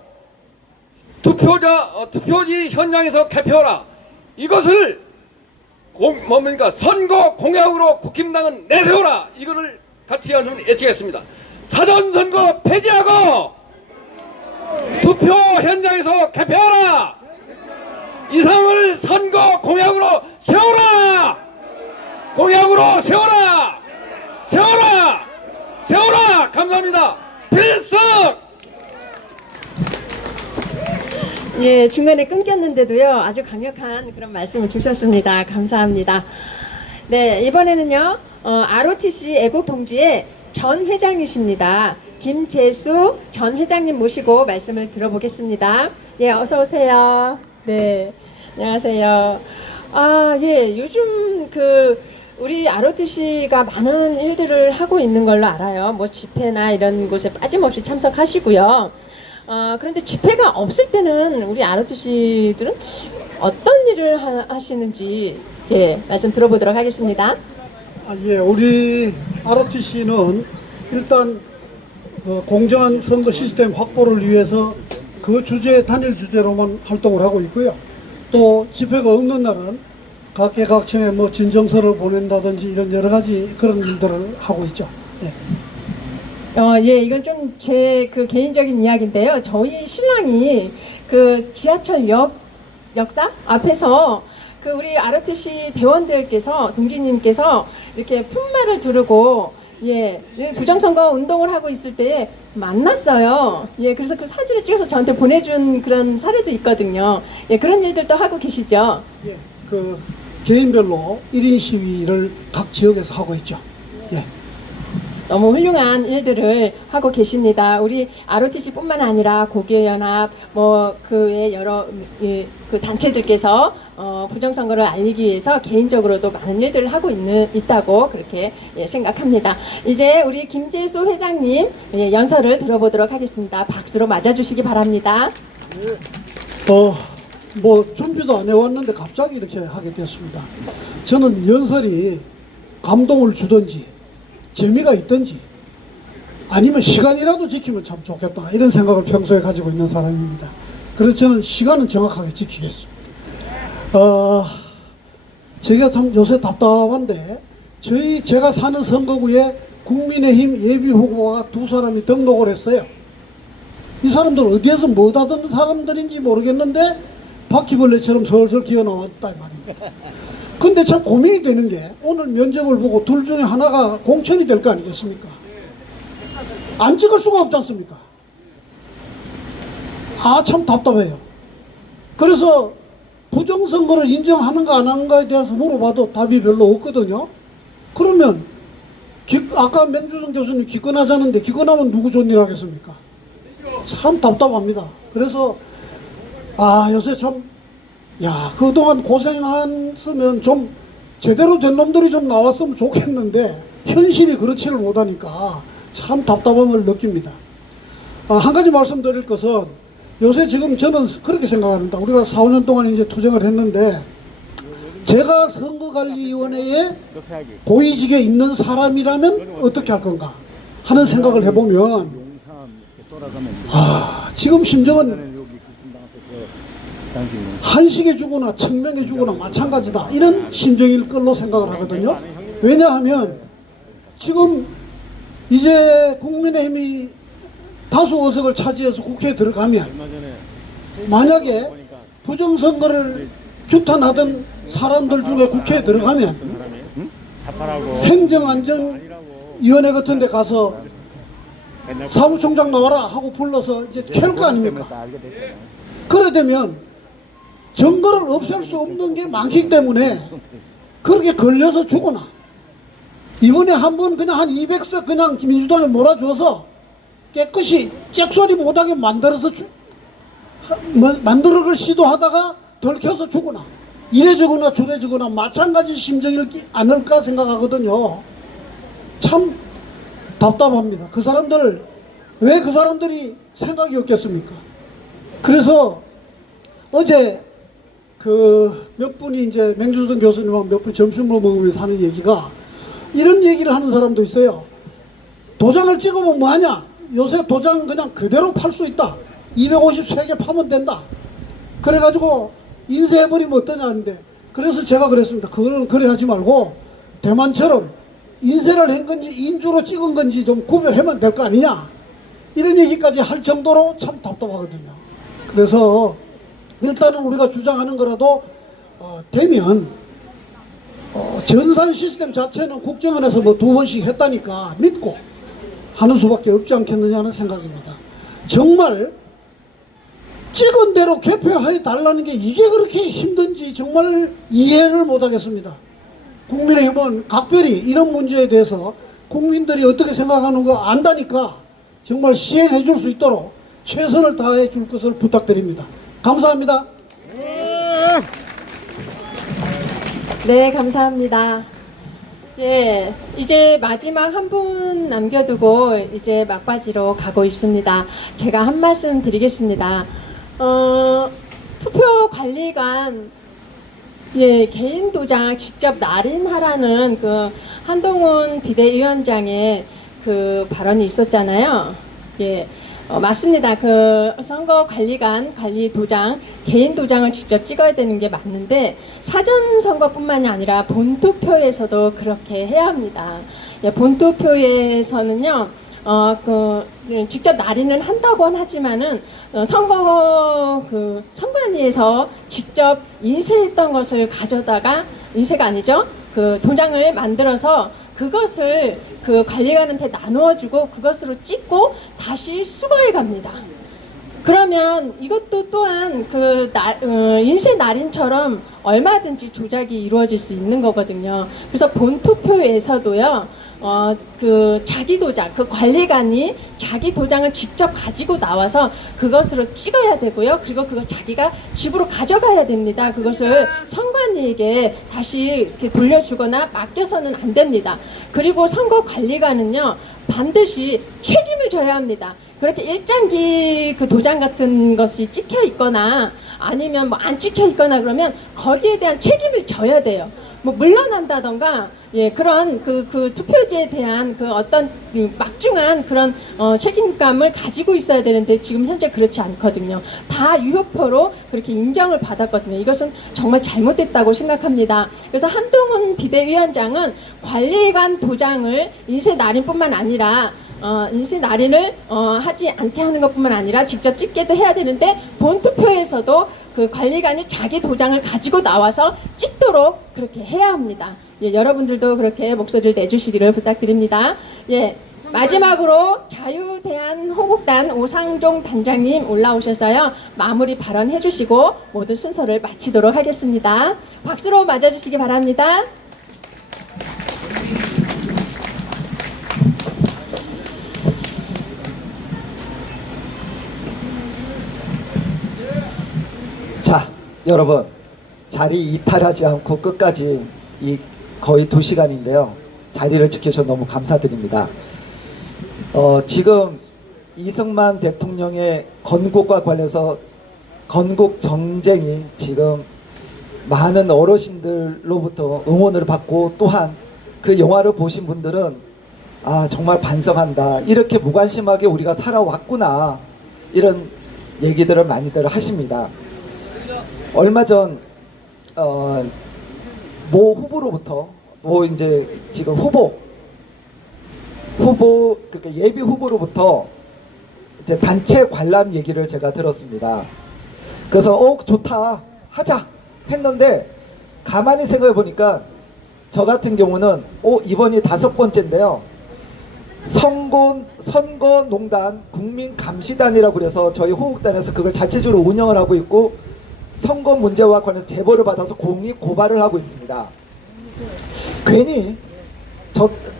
투표지 현장에서 개표하라. 이것을 선거 공약으로 국힘당은 내세워라. 이거를 같이 외치겠습니다. 사전선거 폐지하고 투표 현장에서 개표하라. 이상을 선거 공약으로 세워라. 공약으로 세워라! 세워라! 세워라! 감사합니다. 필승! 예, 중간에 끊겼는데도요, 아주 강력한 그런 말씀을 주셨습니다. 감사합니다. 네, 이번에는요, ROTC 애국동지의 전 회장이십니다. 김재수 전 회장님 모시고 말씀을 들어보겠습니다. 예, 어서오세요. 네, 안녕하세요. 아, 예, 요즘 우리 ROTC가 많은 일들을 하고 있는 걸로 알아요. 뭐 집회나 이런 곳에 빠짐없이 참석하시고요. 그런데 집회가 없을 때는 우리 ROTC들은 어떤 일을 하시는지, 예, 말씀 들어보도록 하겠습니다. 예, 우리 ROTC는 일단 공정한 선거 시스템 확보를 위해서 그 주제, 단일 주제로만 활동을 하고 있고요. 또 집회가 없는 날은 각계각층에 뭐 진정서를 보낸다든지 이런 여러 가지 그런 일들을 하고 있죠. 예. 예, 이건 좀 제 개인적인 이야기인데요. 저희 신랑이 지하철 역사 앞에서 우리 ROTC 대원들께서, 동지님께서 이렇게 품말을 두르고, 예, 부정선거 운동을 하고 있을 때 만났어요. 예, 그래서 그 사진을 찍어서 저한테 보내준 그런 사례도 있거든요. 예, 그런 일들도 하고 계시죠? 예, 개인별로 1인 시위를 각 지역에서 하고 있죠. 예. 너무 훌륭한 일들을 하고 계십니다. 우리 ROTC뿐만 아니라 고교연합, 외 여러 단체들께서 부정선거를 알리기 위해서 개인적으로도 많은 일들을 하고 있다고 그렇게 생각합니다. 이제 우리 김재수 회장님 연설을 들어보도록 하겠습니다. 박수로 맞아주시기 바랍니다. 준비도 안 해왔는데 갑자기 이렇게 하게 됐습니다. 저는 연설이 감동을 주든지 재미가 있든지 아니면 시간이라도 지키면 참 좋겠다 이런 생각을 평소에 가지고 있는 사람입니다. 그래서 저는 시간은 정확하게 지키겠습니다. 제가 참 요새 답답한데 제가 사는 선거구에 국민의힘 예비 후보가 2사람이 등록을 했어요. 이 사람들 어디에서 뭐 하던 사람들인지 모르겠는데 바퀴벌레처럼 설설 기어나왔다 이 말입니다. 근데 참 고민이 되는 게 오늘 면접을 보고 둘 중에 하나가 공천이 될 거 아니겠습니까? 안 찍을 수가 없지 않습니까? 참 답답해요. 그래서 부정선거를 인정하는가 안 하는가에 대해서 물어봐도 답이 별로 없거든요. 그러면 아까 맹주성 교수님 기권하자는데 기권하면 누구 좋은 일 하겠습니까? 참 답답합니다. 그래서 요새 참 그동안 고생했으면 좀 제대로 된 놈들이 좀 나왔으면 좋겠는데 현실이 그렇지를 못하니까 참 답답함을 느낍니다. 한 가지 말씀드릴 것은 요새 지금 저는 그렇게 생각합니다. 우리가 4, 5년 동안 이제 투쟁을 했는데 제가 선거관리위원회에 고위직에 있는 사람이라면 어떻게 할 건가 하는 생각을 해보면 지금 심정은 한식에 주거나 청명에 주거나 마찬가지다 이런 심정일 걸로 생각을 하거든요. 왜냐하면 지금 이제 국민의힘이 다수 의석을 차지해서 국회에 들어가면 만약에 부정선거를 규탄하던 사람들 중에 국회에 들어가면 행정안전위원회 같은 데 가서 사무총장 나와라 하고 불러서 이제 캘 거 아닙니까? 그래 되면 증거를 없앨 수 없는 게 많기 때문에 그렇게 걸려서 죽거나 이번에 한번 그냥 한 200석 그냥 민주당에 몰아줘서 깨끗이 잭소리 못하게 만들어서 만들어를 시도하다가 덜켜서 죽거나 이래주거나 저래주거나 마찬가지 심정이지 않을까 생각하거든요. 참 답답합니다. 그 사람들 왜 그 사람들이 생각이 없겠습니까? 그래서 어제 몇 분이 이제 맹주성 교수님하고 몇 분 점심을 먹으면서 하는 얘기가 이런 얘기를 하는 사람도 있어요. 도장을 찍으면 뭐하냐? 요새 도장 그냥 그대로 팔 수 있다. 253개 파면 된다. 그래가지고 인쇄해버리면 어떠냐 하는데 그래서 제가 그랬습니다. 그거는 그래 하지 말고 대만처럼 인쇄를 한 건지 인주로 찍은 건지 좀 구별하면 될 거 아니냐 이런 얘기까지 할 정도로 참 답답하거든요. 그래서 일단은 우리가 주장하는 거라도 되면 전산 시스템 자체는 국정원에서 뭐 2번씩 했다니까 믿고 하는 수밖에 없지 않겠느냐 하는 생각입니다. 정말 찍은 대로 개표해 달라는 게 이게 그렇게 힘든지 정말 이해를 못하겠습니다. 국민의힘은 각별히 이런 문제에 대해서 국민들이 어떻게 생각하는 거 안다니까 정말 시행해 줄 수 있도록 최선을 다해 줄 것을 부탁드립니다. 감사합니다. 네, 감사합니다. 예, 이제 마지막 한 분 남겨두고 이제 막바지로 가고 있습니다. 제가 한 말씀 드리겠습니다. 투표관리관 개인 도장 직접 날인하라는 그 한동훈 비대위원장의 그 발언이 있었잖아요. 맞습니다. 그 선거관리관 관리 도장, 개인 도장을 직접 찍어야 되는 게 맞는데 사전 선거뿐만이 아니라 본투표에서도 그렇게 해야 합니다. 본투표에서는요, 직접 날인을 한다고는 하지만은 선관위에서 직접 인쇄했던 것을 가져다가 인쇄가 아니죠. 그 도장을 만들어서 그것을 그 관리관한테 나누어주고 그것으로 찍고 다시 수거해 갑니다. 그러면 이것도 또한 인쇄 날인처럼 얼마든지 조작이 이루어질 수 있는 거거든요. 그래서 본투표에서도요, 자기 도장, 그 관리관이 자기 도장을 직접 가지고 나와서 그것으로 찍어야 되고요. 그리고 그걸 자기가 집으로 가져가야 됩니다. 그것을 선관위에게 다시 이렇게 돌려주거나 맡겨서는 안 됩니다. 그리고 선거관리관은요, 반드시 책임을 져야 합니다. 그렇게 일장기 그 도장 같은 것이 찍혀 있거나 아니면 뭐 안 찍혀 있거나 그러면 거기에 대한 책임을 져야 돼요. 뭐 물러난다던가 그런 그 투표지에 대한 그 어떤 막중한 그런 책임감을 가지고 있어야 되는데 지금 현재 그렇지 않거든요. 다 유효표로 그렇게 인정을 받았거든요. 이것은 정말 잘못됐다고 생각합니다. 그래서 한동훈 비대위원장은 관리관 도장을 인쇄 날인뿐만 아니라 인쇄 날인을 하지 않게 하는 것뿐만 아니라 직접 찍게도 해야 되는데 본투표에서도 그 관리관이 자기 도장을 가지고 나와서 찍도록 그렇게 해야 합니다. 여러분들도 그렇게 목소리를 내주시기를 부탁드립니다. 마지막으로 자유대한호국단 오상종 단장님 올라오셔서요, 마무리 발언해 주시고 모든 순서를 마치도록 하겠습니다. 박수로 맞아주시기 바랍니다. 자, 여러분, 자리 이탈하지 않고 끝까지 거의 2시간인데요. 자리를 지켜주셔서 너무 감사드립니다. 지금 이승만 대통령의 건국과 관련해서 건국 정쟁이 지금 많은 어르신들로부터 응원을 받고, 또한 그 영화를 보신 분들은 정말 반성한다, 이렇게 무관심하게 우리가 살아왔구나, 이런 얘기들을 많이들 하십니다. 얼마 전 모 후보로부터 이제 지금 그러니까 예비 후보로부터 이제 단체 관람 얘기를 제가 들었습니다. 그래서 좋다, 하자 했는데 가만히 생각해 보니까 저 같은 경우는 이번이 5번째인데요. 선거농단 국민감시단이라고 그래서 저희 호국단에서 그걸 자체적으로 운영을 하고 있고, 선거 문제와 관해서 제보를 받아서 공익 고발을 하고 있습니다. 괜히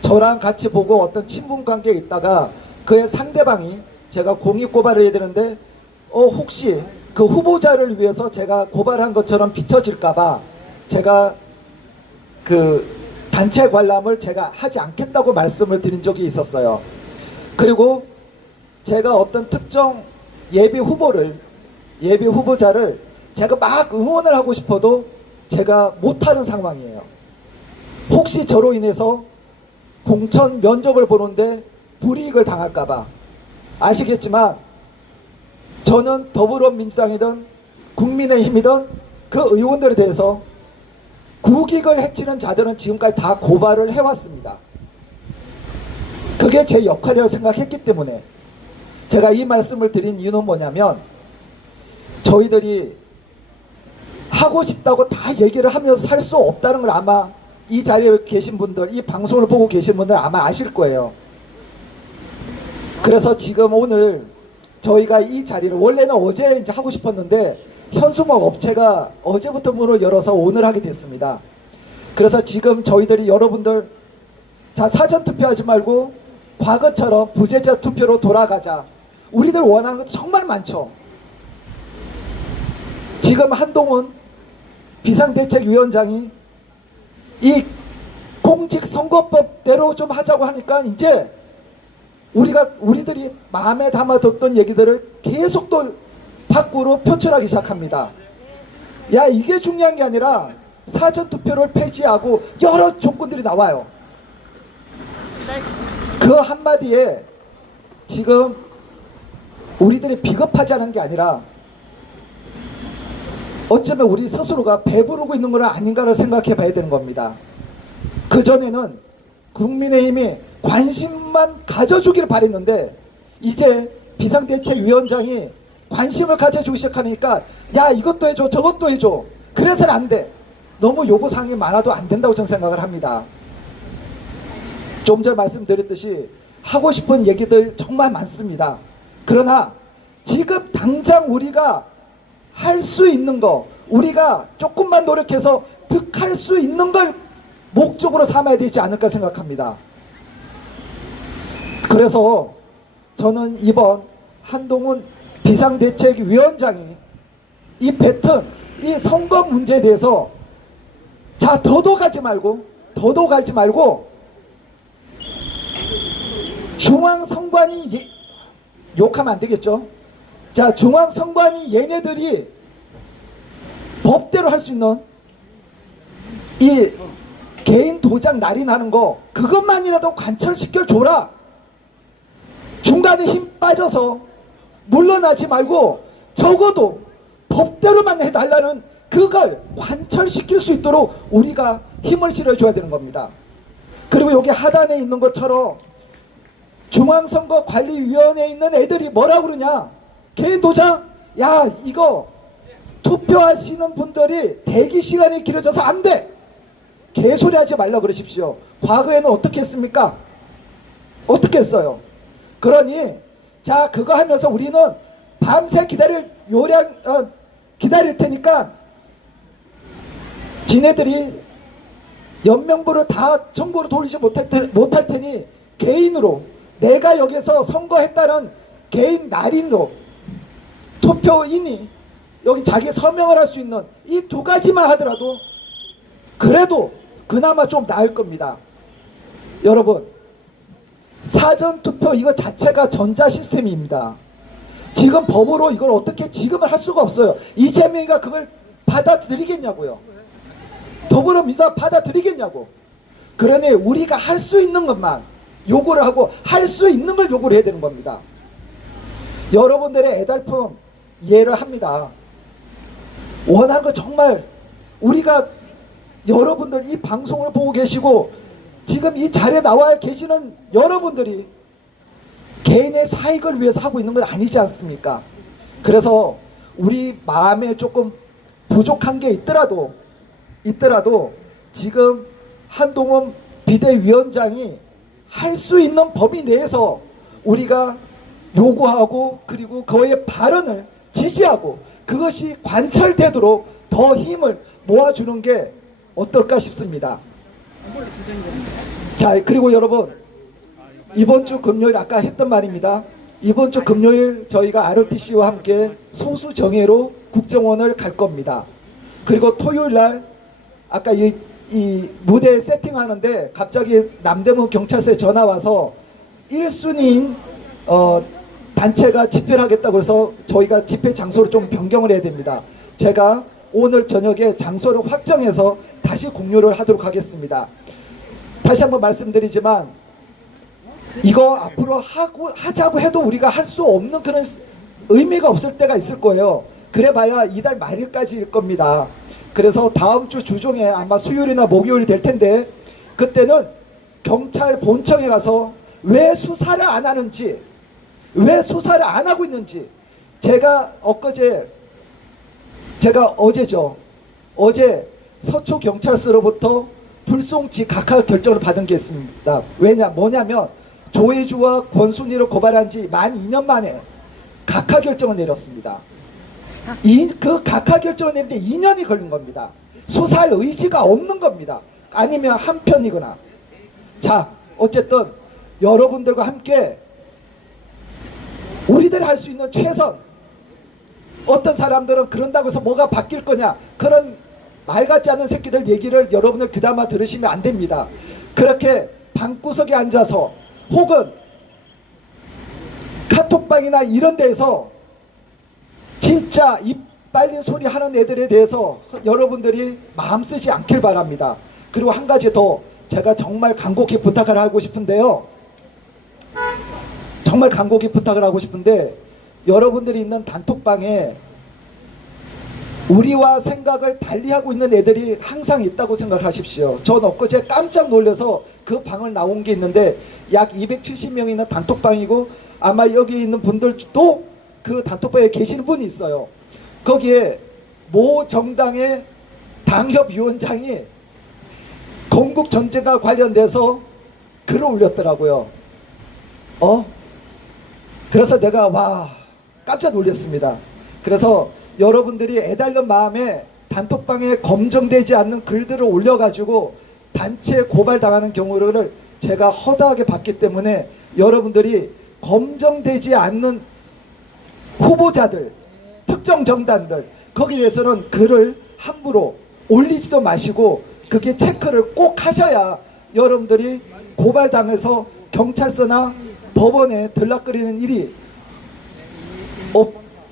저랑 같이 보고 어떤 친분 관계에 있다가 그의 상대방이 제가 공익 고발을 해야 되는데 혹시 그 후보자를 위해서 제가 고발한 것처럼 비춰질까봐 제가 그 단체 관람을 제가 하지 않겠다고 말씀을 드린 적이 있었어요. 그리고 제가 어떤 특정 예비 후보자를 제가 막 응원을 하고 싶어도 제가 못하는 상황이에요. 혹시 저로 인해서 공천 면접을 보는데 불이익을 당할까봐. 아시겠지만 저는 더불어민주당이든 국민의힘이든 그 의원들에 대해서 국익을 해치는 자들은 지금까지 다 고발을 해왔습니다. 그게 제 역할이라고 생각했기 때문에 제가 이 말씀을 드린 이유는 뭐냐면, 저희들이 하고 싶다고 다 얘기를 하면서 살 수 없다는 걸 아마 이 자리에 계신 분들, 이 방송을 보고 계신 분들 아마 아실 거예요. 그래서 지금 오늘 저희가 이 자리를 원래는 어제 이제 하고 싶었는데 현수막 업체가 어제부터 문을 열어서 오늘 하게 됐습니다. 그래서 지금 저희들이 여러분들 자, 사전 투표하지 말고 과거처럼 부재자 투표로 돌아가자. 우리들 원하는 건 정말 많죠. 지금 한동훈 비상대책위원장이 이 공직선거법대로 좀 하자고 하니까 이제 우리들이 마음에 담아뒀던 얘기들을 계속 또 밖으로 표출하기 시작합니다. 야, 이게 중요한 게 아니라 사전투표를 폐지하고 여러 조건들이 나와요. 그 한마디에 지금 우리들이 비겁하지 게 아니라 어쩌면 우리 스스로가 배부르고 있는 건 아닌가를 생각해 봐야 되는 겁니다. 그전에는 국민의힘이 관심만 가져주기를 바랬는데 이제 비상대책위원장이 관심을 가져주기 시작하니까 야, 이것도 해줘 저것도 해줘 그래서는 안 돼. 너무 요구사항이 많아도 안 된다고 저는 생각을 합니다. 좀 전에 말씀드렸듯이 하고 싶은 얘기들 정말 많습니다. 그러나 지금 당장 우리가 할 수 있는 거, 우리가 조금만 노력해서 득할 수 있는 걸 목적으로 삼아야 되지 않을까 생각합니다. 그래서 저는 이번 한동훈 비상대책위원장이 이 뱉은 이 선거 문제에 대해서 자, 더도 가지 말고 중앙선관위 욕하면 안 되겠죠? 자, 중앙선관위 얘네들이 법대로 할 수 있는 이 개인 도장 날인하는 거 그것만이라도 관철시켜 줘라. 중간에 힘 빠져서 물러나지 말고 적어도 법대로만 해달라는 그걸 관철시킬 수 있도록 우리가 힘을 실어줘야 되는 겁니다. 그리고 여기 하단에 있는 것처럼 중앙선거관리위원회에 있는 애들이 뭐라 그러냐, 개인 도장, 야, 이거 투표하시는 분들이 대기 시간이 길어져서 안 돼. 개소리 하지 말라 그러십시오. 과거에는 어떻게 했습니까? 어떻게 했어요? 그러니 자, 그거 하면서 우리는 밤새 기다릴 테니까 지네들이 연명부를 다 정보를 돌리지 못할 테니 개인으로 내가 여기서 선거했다는 개인 날인으로 투표인이 여기 자기 서명을 할 수 있는 이 두 가지만 하더라도 그래도 그나마 좀 나을 겁니다. 여러분, 사전투표 이거 자체가 전자시스템입니다. 지금 법으로 이걸 어떻게 지금은 할 수가 없어요. 이재명이가 그걸 받아들이겠냐고요. 더불어민주당 받아들이겠냐고. 그러니 우리가 할 수 있는 것만 요구를 하고 할 수 있는 걸 요구를 해야 되는 겁니다. 여러분들의 애달픔 이해를 합니다. 원하는 거 정말 우리가 여러분들 이 방송을 보고 계시고 지금 이 자리에 나와 계시는 여러분들이 개인의 사익을 위해서 하고 있는 건 아니지 않습니까? 그래서 우리 마음에 조금 부족한 게 있더라도 지금 한동훈 비대위원장이 할 수 있는 범위 내에서 우리가 요구하고 그리고 그의 발언을 지지하고 그것이 관철되도록 더 힘을 모아주는 게 어떨까 싶습니다. 자, 그리고 여러분, 이번 주 금요일 아까 했던 말입니다. 이번 주 금요일 저희가 ROTC와 함께 소수정예로 국정원을 갈 겁니다. 그리고 토요일 날 아까 이 무대 세팅하는데 갑자기 남대문 경찰서에 전화 와서 1순위인 단체가 집회를 하겠다고 해서 저희가 집회 장소를 좀 변경을 해야 됩니다. 제가 오늘 저녁에 장소를 확정해서 다시 공유를 하도록 하겠습니다. 다시 한번 말씀드리지만 이거 앞으로 하자고 해도 우리가 할 수 없는 그런 의미가 없을 때가 있을 거예요. 그래봐야 이달 말일까지일 겁니다. 그래서 다음 주 주중에 아마 수요일이나 목요일이 될 텐데 그때는 경찰 본청에 가서 왜 수사를 안 하는지, 왜 수사를 안 하고 있는지 어제 서초경찰서로부터 불송치 각하 결정을 받은 게 있습니다. 뭐냐면 조혜주와 권순희를 고발한 지 만 2년 만에 각하 결정을 내렸습니다. 그 각하 결정을 내는데 2년이 걸린 겁니다. 수사할 의지가 없는 겁니다. 아니면 한편이거나. 자, 어쨌든 여러분들과 함께 우리들이 할 수 있는 최선, 어떤 사람들은 그런다고 해서 뭐가 바뀔 거냐, 그런 말 같지 않은 새끼들 얘기를 여러분들 귀담아 들으시면 안 됩니다. 그렇게 방구석에 앉아서 혹은 카톡방이나 이런 데에서 진짜 입 빨린 소리 하는 애들에 대해서 여러분들이 마음 쓰지 않길 바랍니다. 그리고 한 가지 더 제가 정말 간곡히 부탁을 하고 싶은데요. 정말 간곡히 부탁을 하고 싶은데, 여러분들이 있는 단톡방에 우리와 생각을 달리하고 있는 애들이 항상 있다고 생각하십시오. 전 엊그제 깜짝 놀라서 그 방을 나온 게 있는데 약 270명이 있는 단톡방이고, 아마 여기 있는 분들도 그 단톡방에 계시는 분이 있어요. 거기에 모 정당의 당협위원장이 건국전쟁과 관련돼서 글을 올렸더라고요. 그래서 내가 깜짝 놀랐습니다. 그래서 여러분들이 애달는 마음에 단톡방에 검증되지 않는 글들을 올려가지고 단체 고발당하는 경우를 제가 허다하게 봤기 때문에, 여러분들이 검증되지 않는 후보자들, 특정 정당들, 거기에 대해서는 글을 함부로 올리지도 마시고 그게 체크를 꼭 하셔야 여러분들이 고발당해서 경찰서나 법원에 들락거리는 일이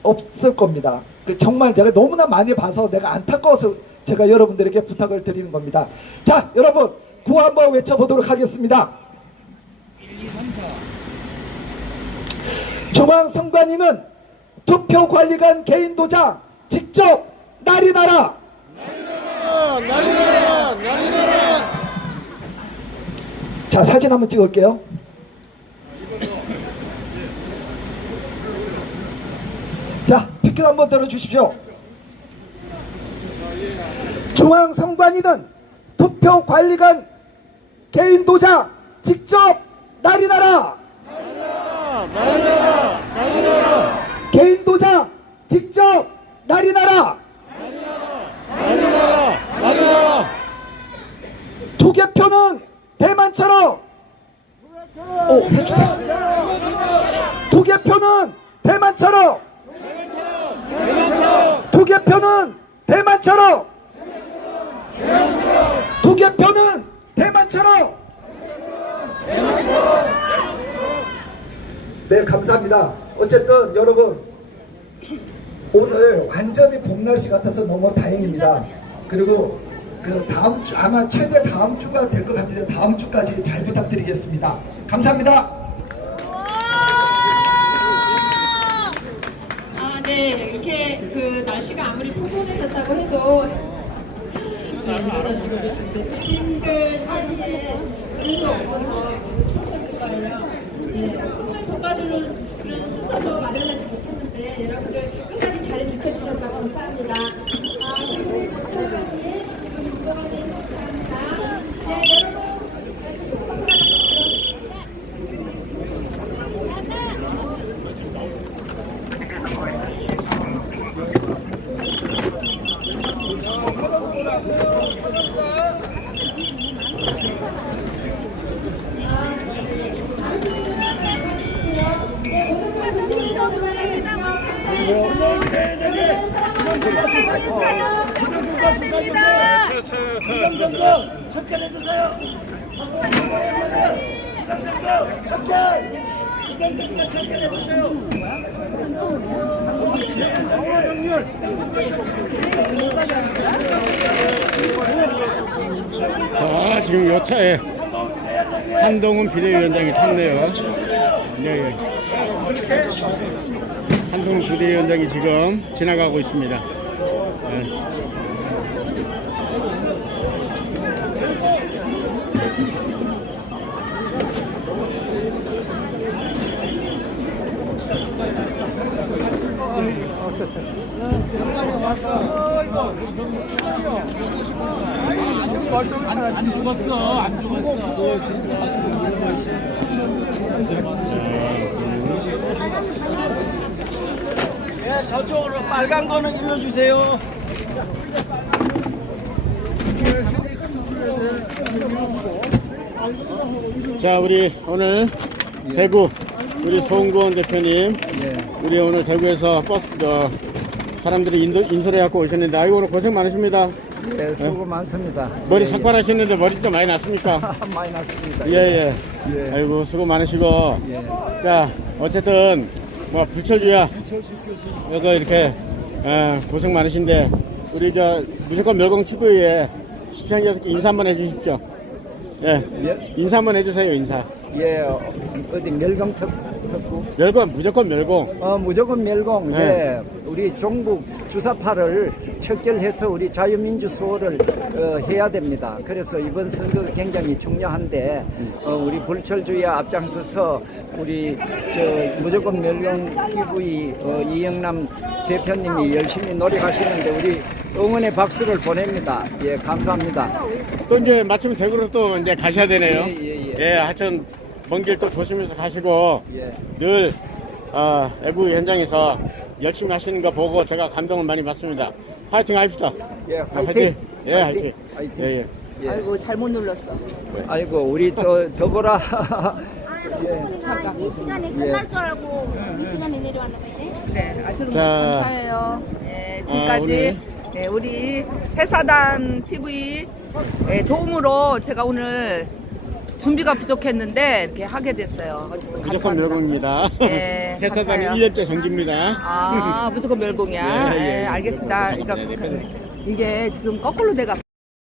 없을 겁니다. 정말 내가 너무나 많이 봐서 내가 안타까워서 제가 여러분들에게 부탁을 드리는 겁니다. 자, 여러분 구호 한번 외쳐보도록 하겠습니다. 중앙선관위는 투표관리관 개인 도장 직접 날인하라. 날인하라. 자, 사진 한번 찍을게요. 자, 피켓 한번 들어주십시오. 중앙선관위는 투표관리관 개인 도장 직접 날인하라. 개인 도장 직접 날인하라. 투개표는 대만처럼 해주세요. 투개표는 대만처럼. 투개표는 대만처럼. 투개표는 대만처럼. 네, 감사합니다. 어쨌든 여러분, 오늘 완전히 봄날씨 같아서 너무 다행입니다. 그리고 그 다음 주, 아마 최대 다음 주가 될 것 같은데 다음 주까지 잘 부탁드리겠습니다. 감사합니다. 네, 이렇게 그 날씨가 아무리 포근해졌다고 해도 일어나시고 계신데 팀들 사이에 일도 없어서 추우셨을 거예요. 네, 오늘 도와주는 순서도 마련하지 못했는데 여러분들 끝까지 잘 지켜주셔서 감사합니다. 우리 박철관님, 김동관님 감사합니다. 네, 여러분 순서 부탁드립니다. 자, 지금 요 차에 한동훈 비대위원장이 탔네요. 네. 한동훈 비대위원장이 지금 지나가고 있습니다. 네. 감사합니다. 안 죽었어. 안 죽었어. 네, 저쪽으로 빨간 거는 일러주세요. 자, 우리 오늘 대구 우리 송구원 대표님, 우리 오늘 대구에서 버스 사람들이 인솔해 갖고 오셨는데, 아이고 오늘 고생 많으십니다. 네, 수고 많습니다. 머리 삭발하셨는데 머리 좀 많이 났습니까? 많이 났습니다. 예. 아이고 수고 많으시고. 자, 어쨌든 뭐 불철주야 이거 이렇게 고생 많으신데, 우리 무조건 멸공 TV에 시청자들께 인사 한번 해주십시오. 인사 한번 해주세요. 인사. 예, 어디 멸공 특구? 무조건 멸공. 무조건 멸공. 네. 예, 우리 종북 주사파를 척결해서 우리 자유민주 수호를 해야 됩니다. 그래서 이번 선거가 굉장히 중요한데, 우리 불철주의에 앞장서서 우리 무조건 멸공 TV 이영남 대표님이 열심히 노력하시는데 우리 응원의 박수를 보냅니다. 예, 감사합니다. 또 이제 마침 대구로 또 이제 가셔야 되네요. 예. 하여튼 먼 길 또 조심해서 가시고, 예. 늘 애국 현장에서 열심히 하시는 거 보고 제가 감동을 많이 받습니다. 화이팅 합시다. 예, 화이팅. 예, 화이팅. 화이팅. 예. 아이고 잘못 눌렀어. 아이고 우리 더보라. 잠깐. 이 시간에 끝날 줄 알고 이 시간에 내려왔나 봐요. 네, 아주 자, 감사해요. 네, 지금까지 오늘. 네, 우리 해사단 TV 도움으로 제가 오늘 준비가 부족했는데 이렇게 하게 됐어요. 어쨌든 무조건 감사합니다. 멸공입니다. 네, 해사단이 감사해요. 1년째 정기입니다. 아, 무조건 멸공이야. 예, 예, 네, 예. 알겠습니다. 그러니까 이게 지금 거꾸로 돼갖고